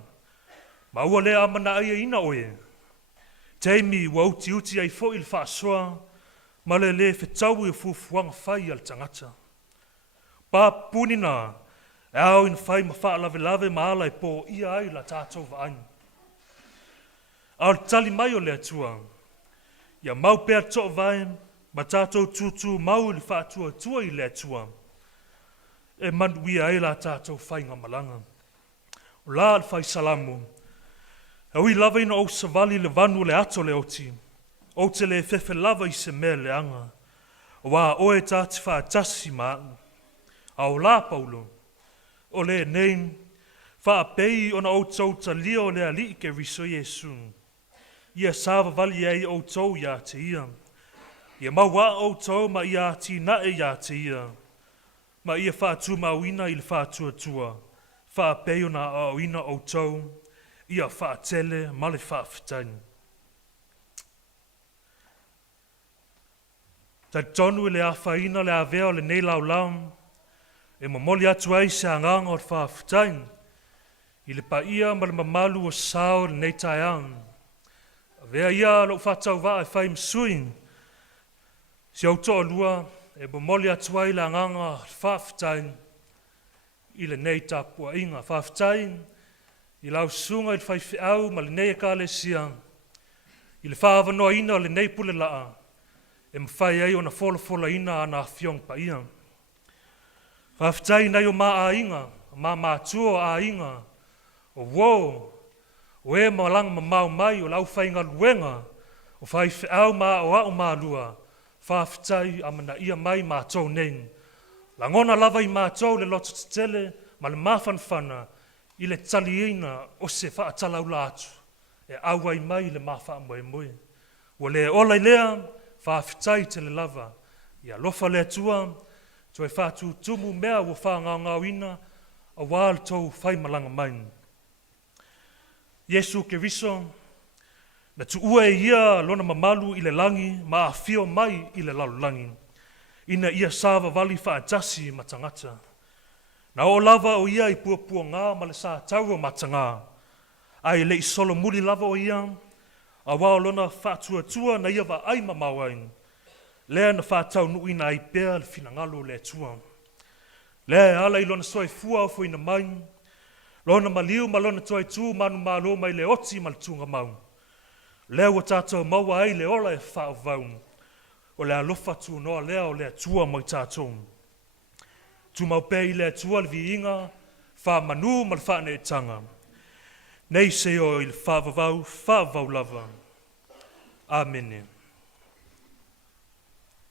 ma ua le amana ai ina oe. Taimi ua uti ai fo il wha soa, ma le whetau I fufuanga whai al tangata. Pa punina, e au in whai ma wha lave ma ala I po ia ai la tātou vaani. Au tali mai o lea tua, ia mau pēr toa vai, ma tātou tutu mau I wha tua I lea tua. E manui ai la tātou whainga malanga. O la al whai salamu, e ui lava ina o savali le vanu le ato le oti. O te le fefe lava I se mea le anga. O wā oe tāti wha tasi maa. A o la paulo. O le nein. Wha pei ona o tau ta lio le ali ke riso Jesu. Ia sāwa vali ei o tau ia te ia. Ia maua o tau ma ia ti na e ia te ia. Ma ia wha tu mauina I le wha tua. Wha pei ona o ina o tau. Ia wha tele ma le wha whitaini. Ta tonu le awhaina le awea o le nei lau, e mamoli atu ai se anganga o wha whitain, I le paia ma le mamalu o sao le nei tai ang. Avea ia lo whatau wa e whai msuin, si au toa lua e mamoli atu ai le anganga wha whitain, I le nei tapua inga. Wha whitain, I lau sunga I le whai whiau ma le nei e ka le siang, I le wha avanoa ina o le nei pule laa, e mwhai ai o na fola ina ana whiong pa ia. Whaftai nei o maa inga, maa tua a inga, o wo, o e malang ma mau mai o lau whainga luenga, O whai whiau mā o au mā lua, whaafitai amana ia mai mātou nei. La ngona lava i mātou le loto tele, ma le mawhanwhana, i le taliina o se whaatalau la atu, e aua i mai le mawha moe moe. Wa le ola i lea, whaafitai te le lava, i alofa le atua, toi whaatu tumu mea o whaangau ina, a wāl tau whai malanga mai. Yesu ke riso, na tu ua e ia lona mamalu i le langi, ma a fio mai i le lalu langi. Ina ia sāwa wali wha atasi matangata. Na o lava o ia i pua ngā ma le sā tau o matanga. Ai le i solo muli lava o ia, a wao lona wha tua na ia wa ai mamawain. Lea na wha tau nui na ai pēr le finangalo le tua. Lea ala i lona soe fua o fuina mai, lona maliu ma lona toi tu manu malo mai le oti ma le tunga mau. Lea wa tātou maua ai le ola e wha o vau. O le alofa tu noa lea o le tua mai tātou. Tu mau pē i le tua le vi inga, wha manu ma le wha ne tanga. Nei se o i le wha vau lava. Amene.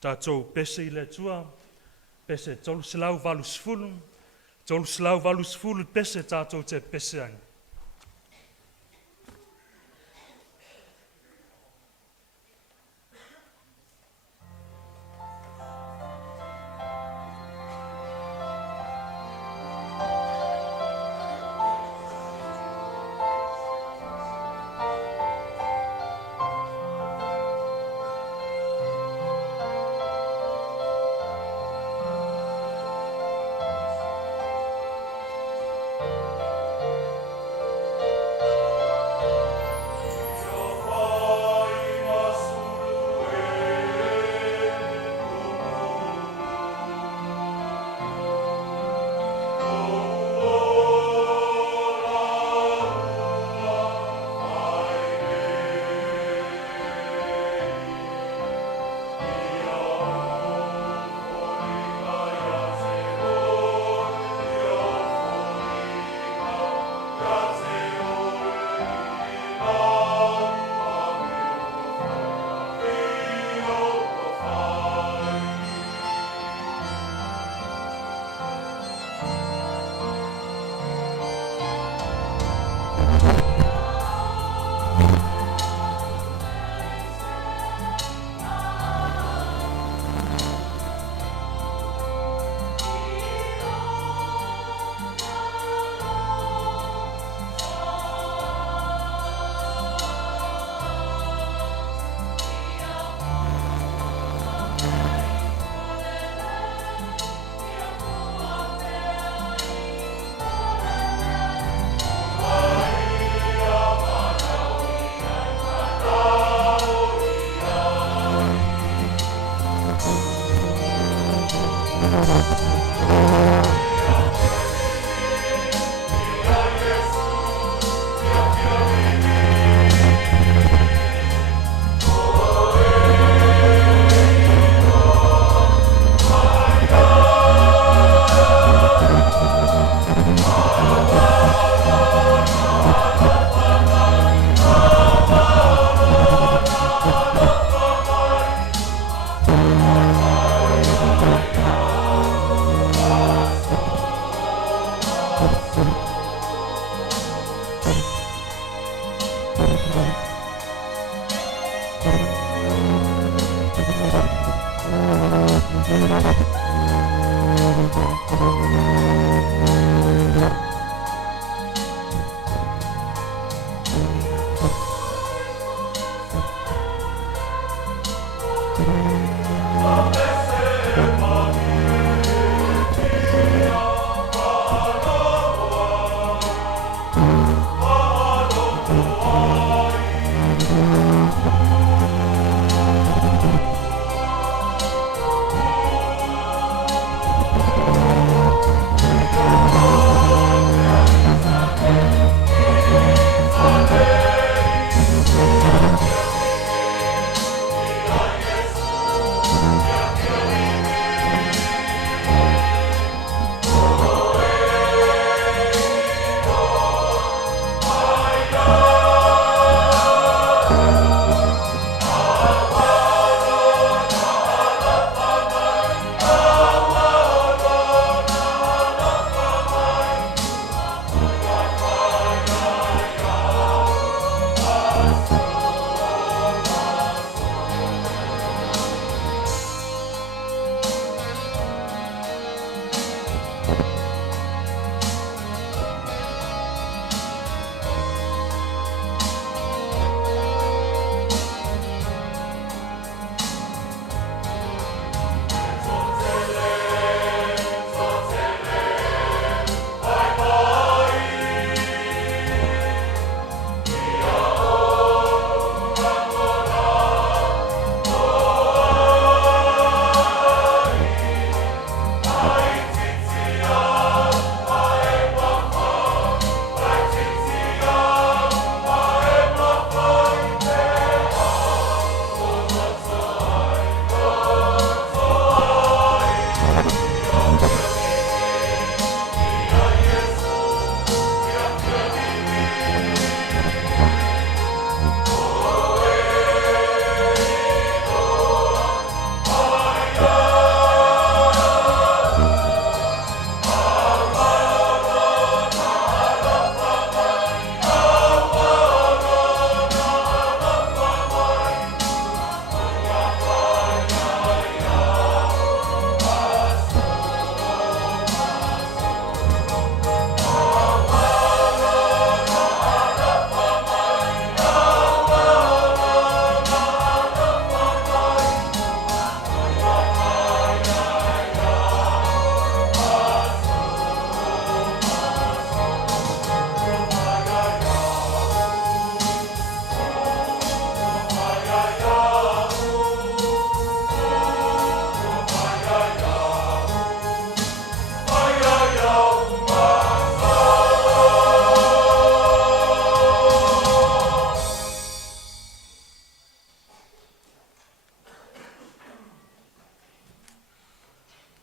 Tātou pese i le tua, pese tolu silau valu sifulu, tolu silau valu sifulu pese tātou te pese ang.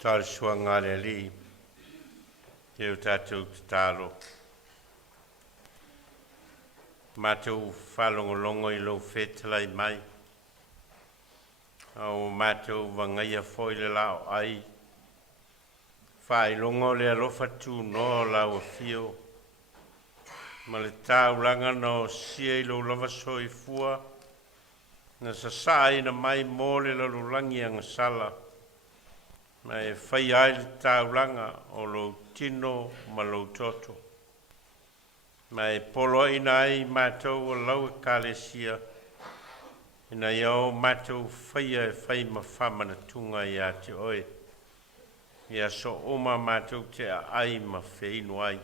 Tāre sua ngāre li, te o tātou te tālo. Mātou whalongolongo I lo whetalai mai. Au mātou wangaia foi le lao ai. Whai longo le alofa tū no lau a fio. Ma le tāulanga no sia I lo lava soi fua. Na sasai na mai mō le lalulangi anga sala. Ma e whai ai le tāulanga o lo tino ma lo toto. Ma e polo ina ai mātou o lau e kālesia. Ina iau mātou whai e whai ma whamana tunga I a te oe. Ia so oma mātou te ai ma whinu ai.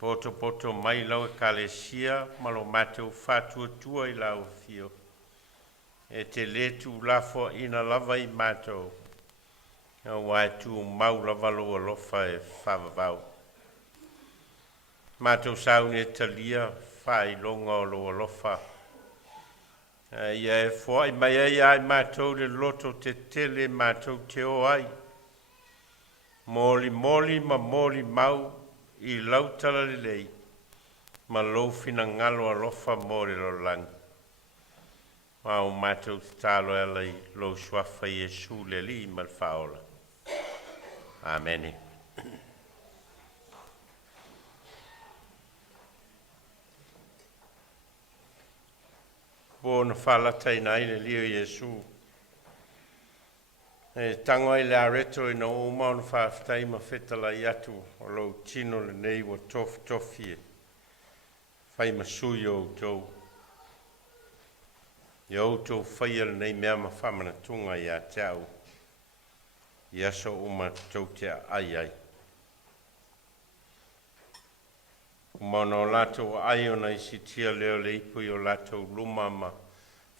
Poto poto mai lau e kālesia ma lo mātou whātua tua I lau fio. E te letu lafo ina lava I mātou. A wai tu mau lava lo alofa e whavavau. Mātou saune talia whai longa o lo alofa. Ia e whai mai ai mātou le loto te tele mātou te o ai. Moli moli ma moli mau I lautala le lei. Ma lo fina ngalo alofa mori lo langi. Au mātou te tālo alai lo swafa Iesu le li mal faola. Amen. Bona whalata I nai le lio Iesu. E tango I le areto I na o mauna whaafitai ma whetala I atu o lo tino le nei wa tofi. Whai masui o tau. Ia tau whaia le nei mea ma whamana tunga I a tau. Ia so uma tau te ai ai. Mana o lato ai o nei si tia leo le ipu I o lato luma ma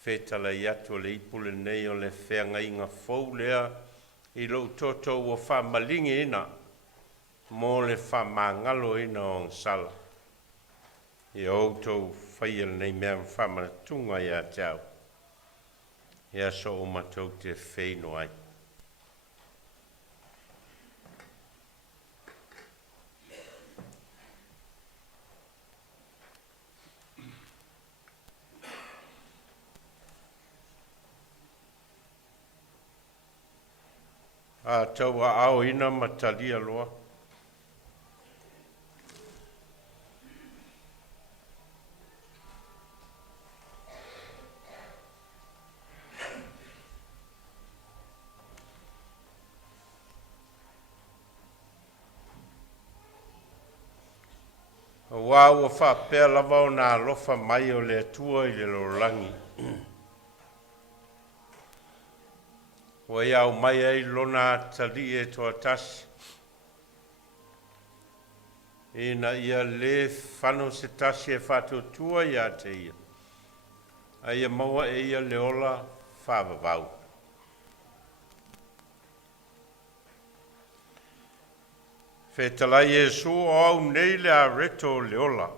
whetala I atu le ipu le nei o le whenga inga fau lea I lo toto o whamalingi ina mo le whamangalo ina o ngsala. Ia tau whaia le nei mea ma whamana tunga I a tau. Ia so uma tau te wheino ai. A tau a ao ina matalia loa. Wa ua whapea lava o nā lofa mai o le atua I le lorangi. Wa iau mai ai lona tali e toa tasi. Ina ia le whano se tasi e whato tua I a te ia. A ia maua e ia le ola whavavau. Whetalai Iesu o au nei le a reto le ola.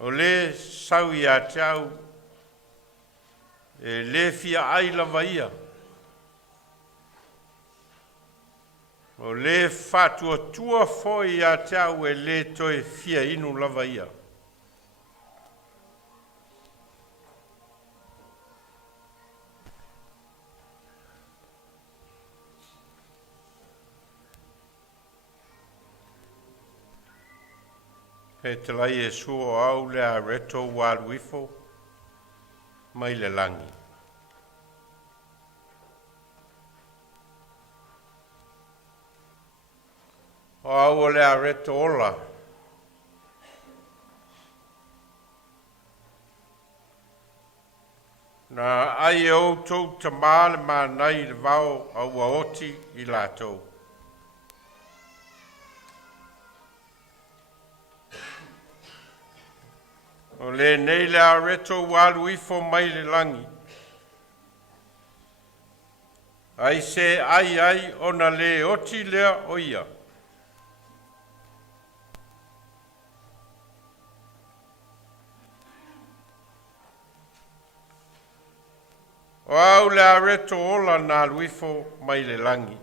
O le sau I a tau e le fia ai lava ia. O le whatua tua foi I a tau e le toi fia inu lava ia. E te lai Iesu o au le a reto waluifo mai le langi. O au o le a reto ola. Na ai o tau tamale ma nai le vau au a oti I lātou. O le nei le a reto waluifo mai le langi. Ai se ai ona le oti lea o ia. O au le areto ola na luifo mai le langi.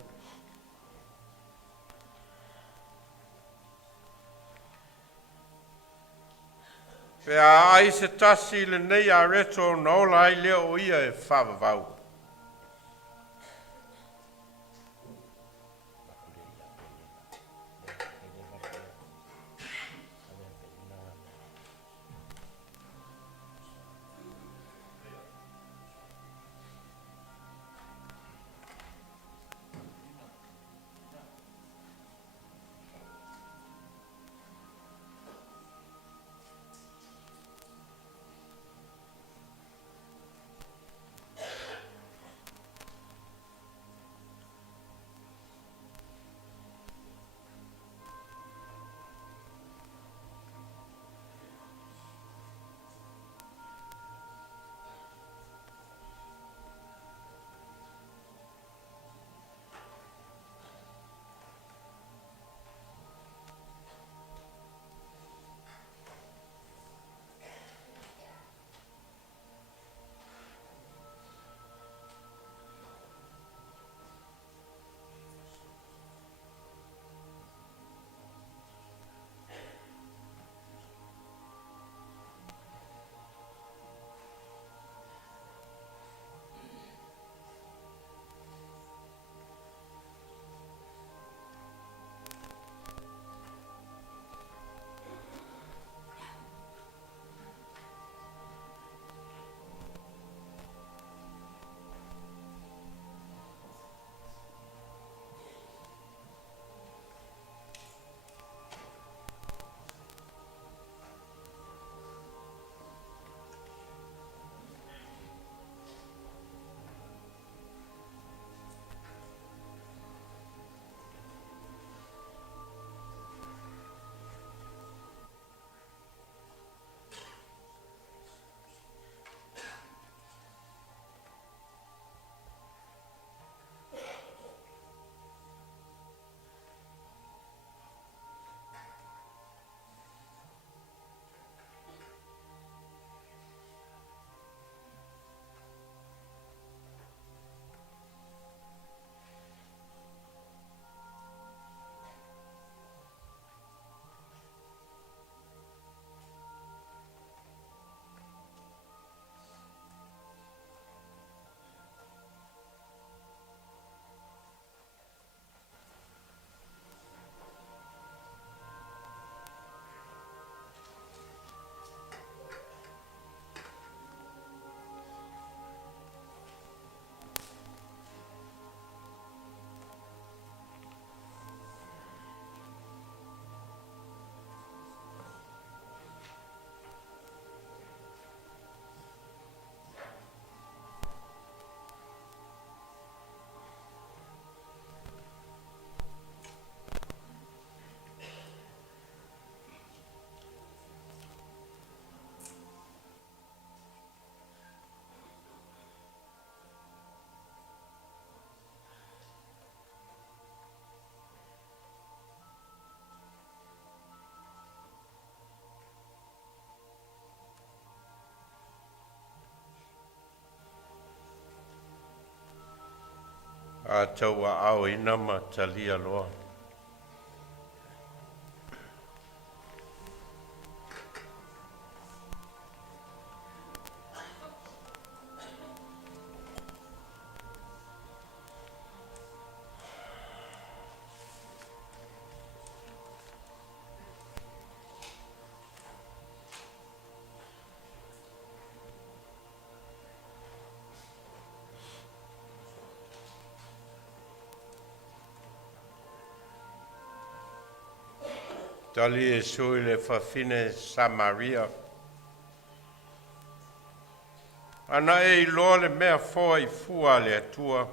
Pea ai se tasi le nei areto na ola ai leo o ia e whavavau. A tau a au ina ma talia loa. Tali e sui le whawhine Samaria. Ana e i loa le mea fōa i fua le atua.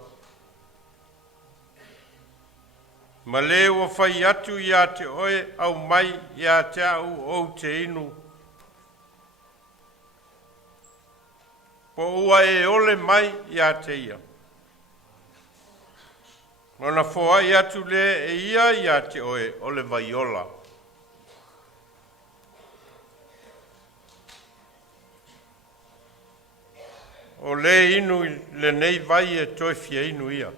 Ma le ua whai atu ia te oe au mai ia te au ou te inu. Po ua e ole mai ia te ia. Ona fōa i atu le e ia te oe ole vaiola. o le inu le nei vai e toi fia inu ia.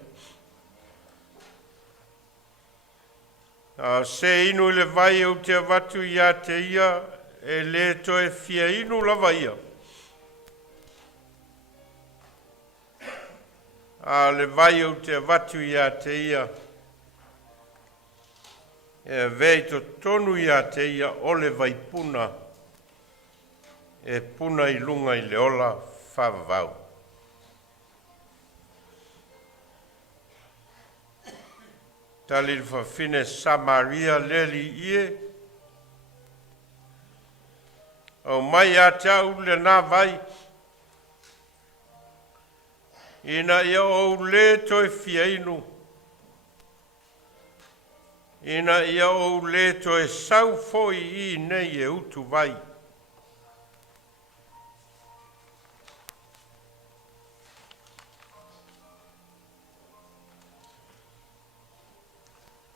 Se inu le vai o te watu ia te ia e le toi fia inu lava ia. Le vai o te watu ia te ia e vei to tonu ia te ia o le vai puna e puna i lunga i le ola whavavau. Tali le whawhine Samaria leli ie au mai a tau le nā vai ina ia o le toi fia inu ina ia o le toi sau foi i nei e utu vai.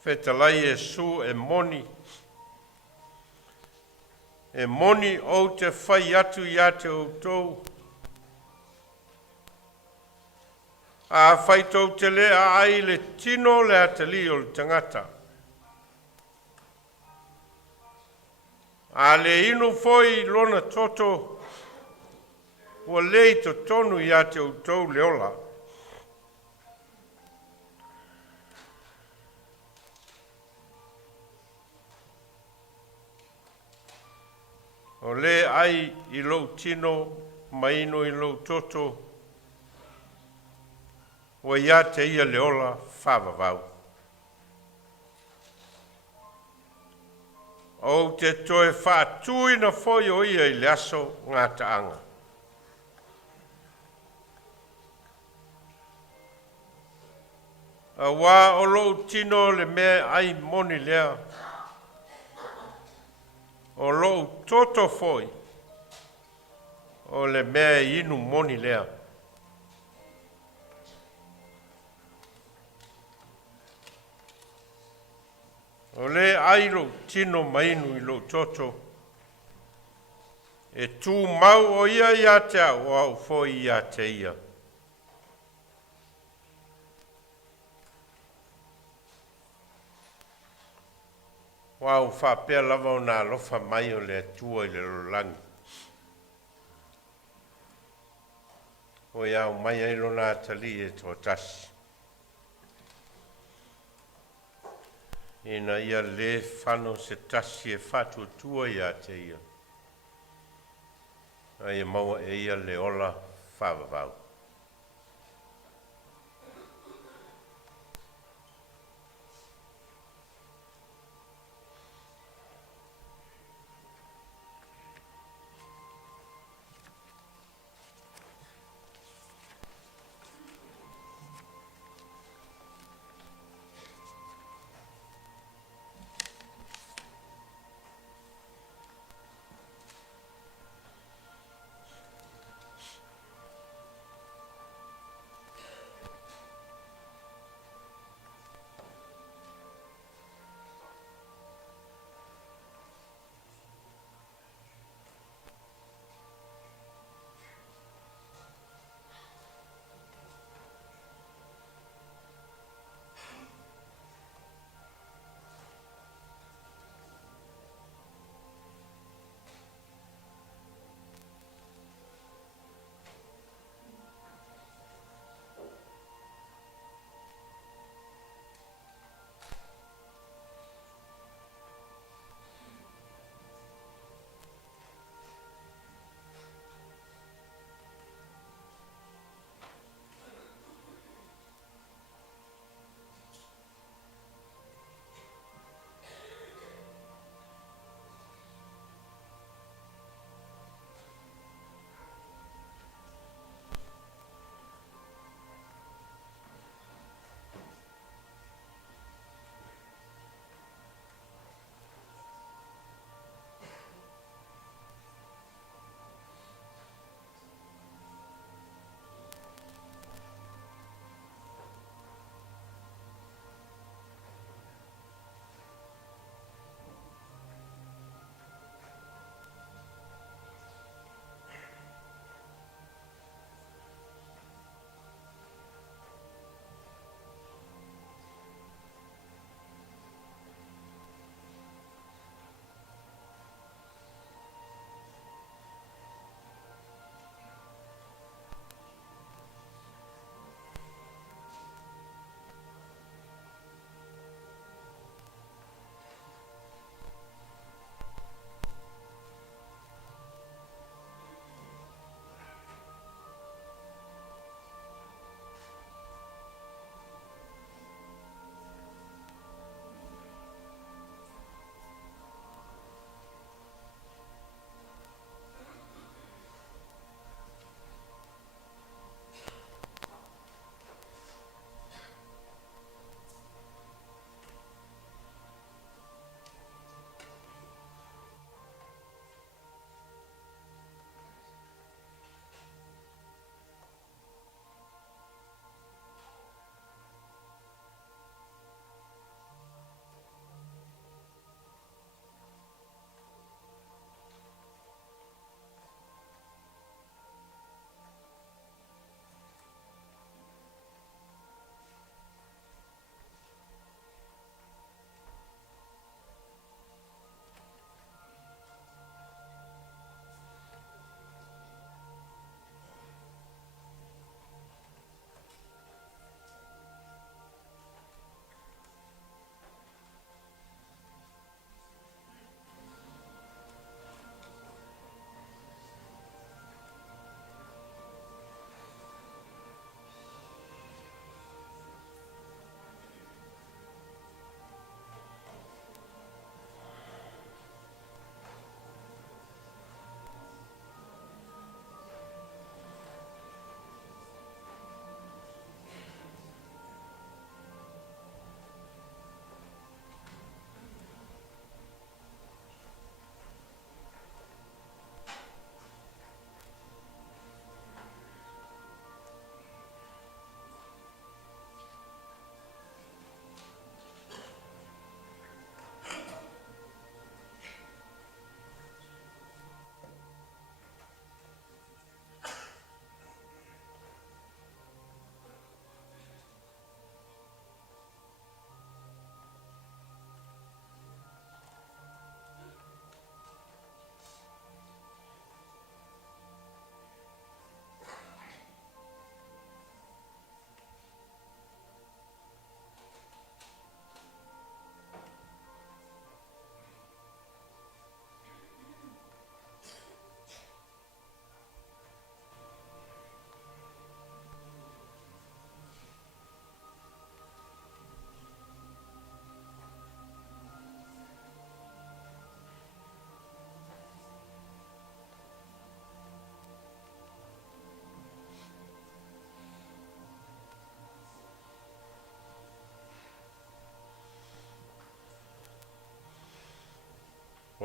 Fetalai e su e moni o te whai atu ia te outou. A whai tau te lea ai le tino le atali o le tangata. A le inu foi lona toto ua lei to tonu ia te outou le ola. O le ai i lou tino maino i lou toto ua ia te ia le ola whavavau. O te toe whaatui na foi o ia i le aso ngā taanga. A wā o lou tino le mea ai moni lea. O lou toto foi o le mea inu moni lea. O le airo tino mainu i lo toto e tu mau o ia te au au foi ia te ia. Wau whapea lava o nā lofa mai o le atua i le rolangi. O iau mai ai lo nā tali e tō tasi. Ina ia le whano se tasi e whatu tua ia te ia. Ai maua e ia le ola whavavau.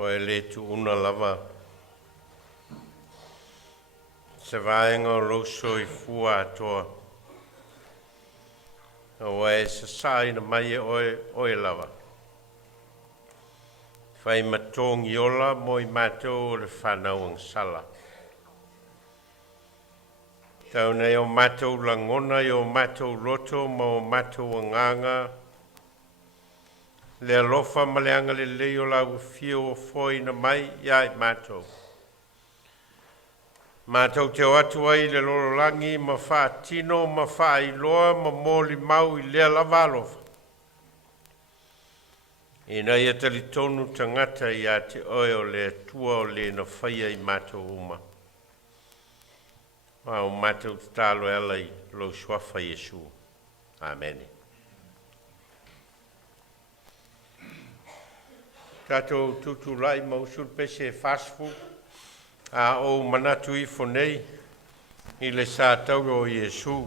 o e le tu una lava. Se vaenga o loso i fua atoa. O e se sai na mai e oe lava. Fai matongi ola mo i matou o le whanau ang sala. Tau nei o matou langona i o matou loto mo o matou anganga. Le alofa ma le anga le leo la ufio o foi na mai ia i matou. Matou te o atu ai le lololangi ma wha tino ma wha iloa ma moli mau i lea lava alofa. I na ia tali tonu tangata i a te oe o le tua o le na whaia i matou uma. Ma o matou te talo ela i lo swafa Yesu. Amen. Tatou tutu lai mausul pese fast food. A o manatu i fonei i le sa tau o Yesu.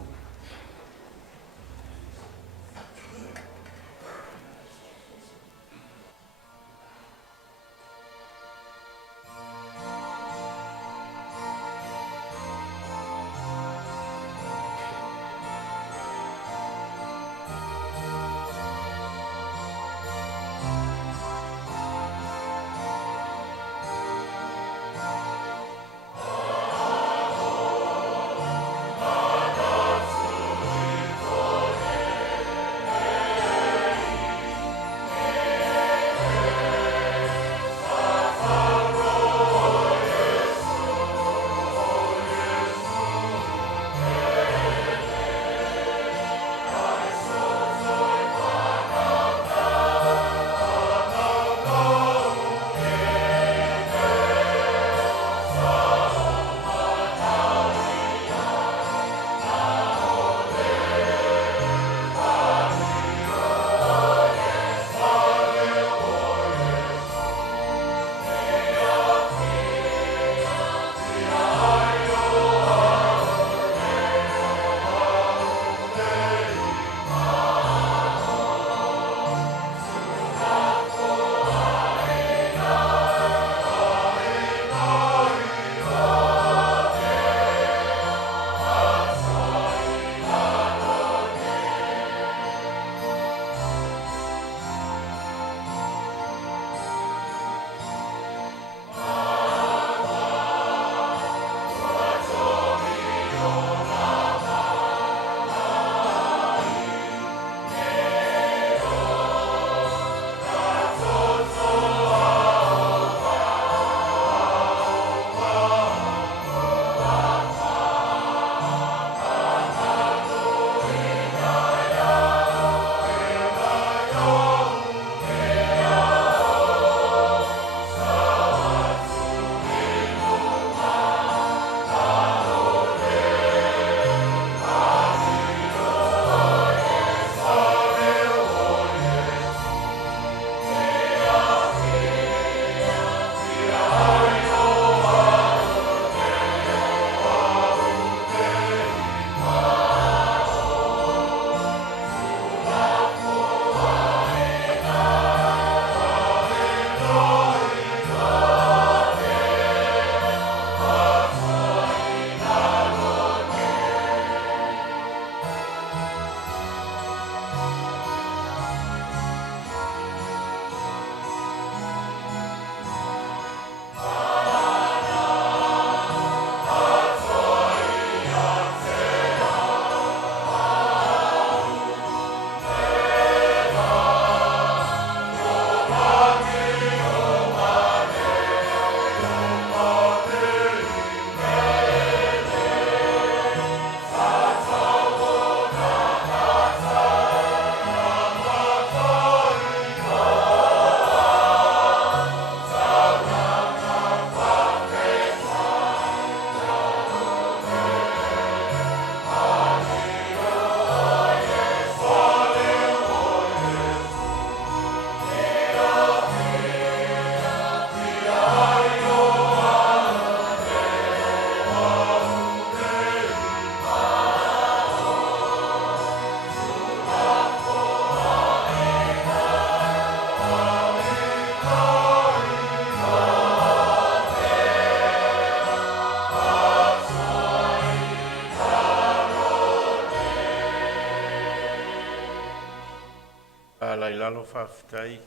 lalo whawhitai.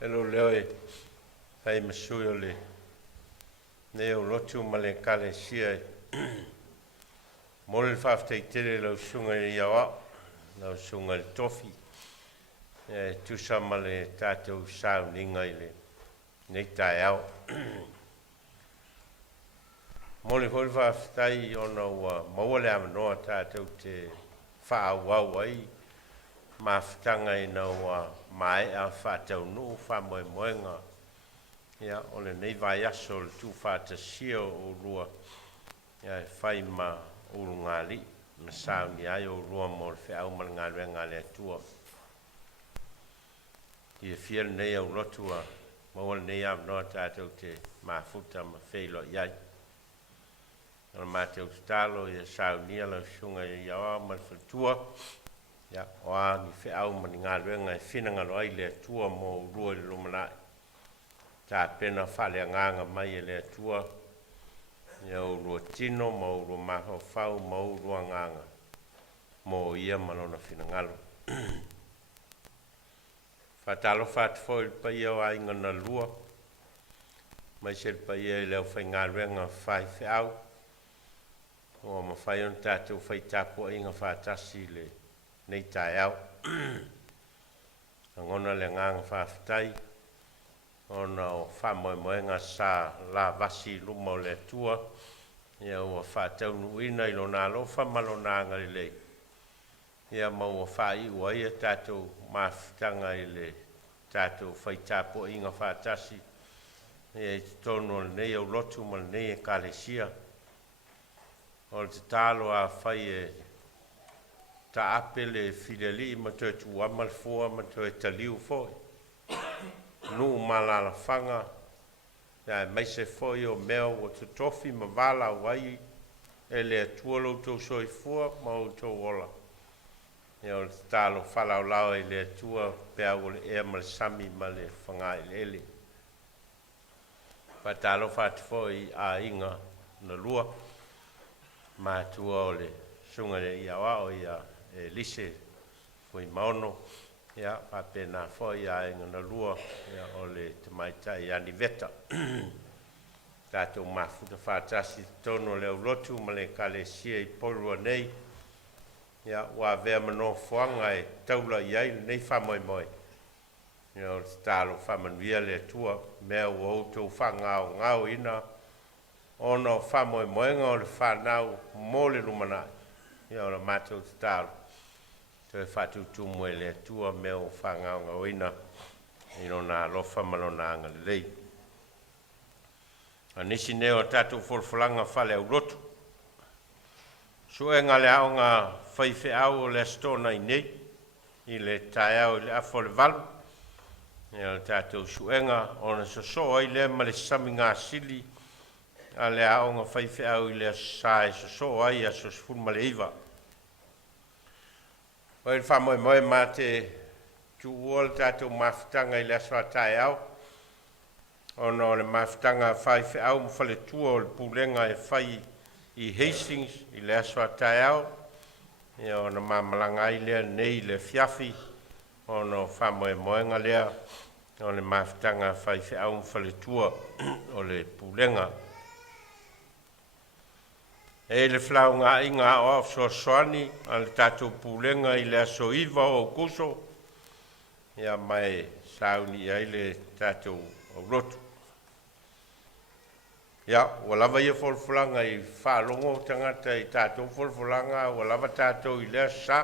Hello leo e hai masui o le ne o lotu ma le kale sia mo le whawhitai tere lau sunga i awa lau sunga le tofi tusa ma le tātou sau ninga i le nei tai au mo le hoi whawhitai o na ua maua le amanoa tātou te whaawau ai mawhitanga i na ua mai a whātau no whamoe moenga ia o le nei vai aso le tu whātasia o rua ia e whai ma uru ngāli na sauni ai o rua mo le whiau ma ngā renga le atua i e whia nei au lotua maua le nei amanoa tātou te mafuta ma wheilo iai o mātou talo i a saunia lau sunga i awa ma le whatua ia o a ni whiau ma ni ngā renga e whinanga lo ai le atua mo rua i lumanai tā pena whale nganga mai e le atua ia o rua tino ma o rua maho whau ma o rua nganga mo ia malona whinangalo whatalo whatfo il pa ia o a inga na lua mai se pa ia i leo whai ngā renga whai whiau o ma whai on tātou whai tāpua inga whatasi le nei tai au ngona le nganga whawhitai ona o whamoe moenga sa la vasi luma o le tua ia ua whatau nuina i lona alofa malona ngari lei ia ma ua whai ua ia tātou mawhitanga i le tātou whaitapo inga whatasi ia i tono nei au lotu ma nei e kalesia o le te talo a whai e ta apele fileli ma te tu amal fo ma te taliu fo nu malala fanga ya mai se fo yo meo o te tofi ma vala wai ele tuolo to soi fo ma o to ola ya o talo fala o lao ele tua pe o e mal sami male fanga ele pa talo fat fo I a inga na lua ma tuole sunga ia wa o ia e lise foi maono ia pa pena foi ia ngana lua ia ole te maita ia ni veta tato mafuta fatasi tono le lotu male kale sia I polua nei ia wa ve mano foanga e taula ia nei fa moi moi ia o stalo fa manuia le tua me o to fanga o ngau ina ono fa moi moi ngol fa nau mole lumana ia o mato stalo te fatu tu moele tua meo whanga o ngawina I rona lofa malona anga lei. A nisi neo tatu fulfulanga whale au rotu. Sue ngale au ngā whaiwhi au le stona I nei, I le tae au I le afo le valu. Ia le tatu suenga o na sosoa I le ma le sami ngā sili, a le au ngā whaiwhi au I le sae sosoa I a sosfun ma le iwa. O il whamoe moe mā te tu uol tātou mawhitanga I le aswa tae au. O no le mawhitanga whaiwhi au mwhale tua o le pūlenga e whai I Hastings I le aswa tae au. Ia o na mamalanga I lea nei le fiafi. O no whamoe moenga lea. O le mawhitanga whaiwhi au mwhale tua o le pūlenga. E le flau ngā I ngā o so soani a le tātou pūlenga I le aso iwa o kuso. Ia mai sauni ai le tātou o rotu. Ia, ua lava ia folfulanga I whaalongo tangata I tātou folfulanga, ua lava tātou I le sa.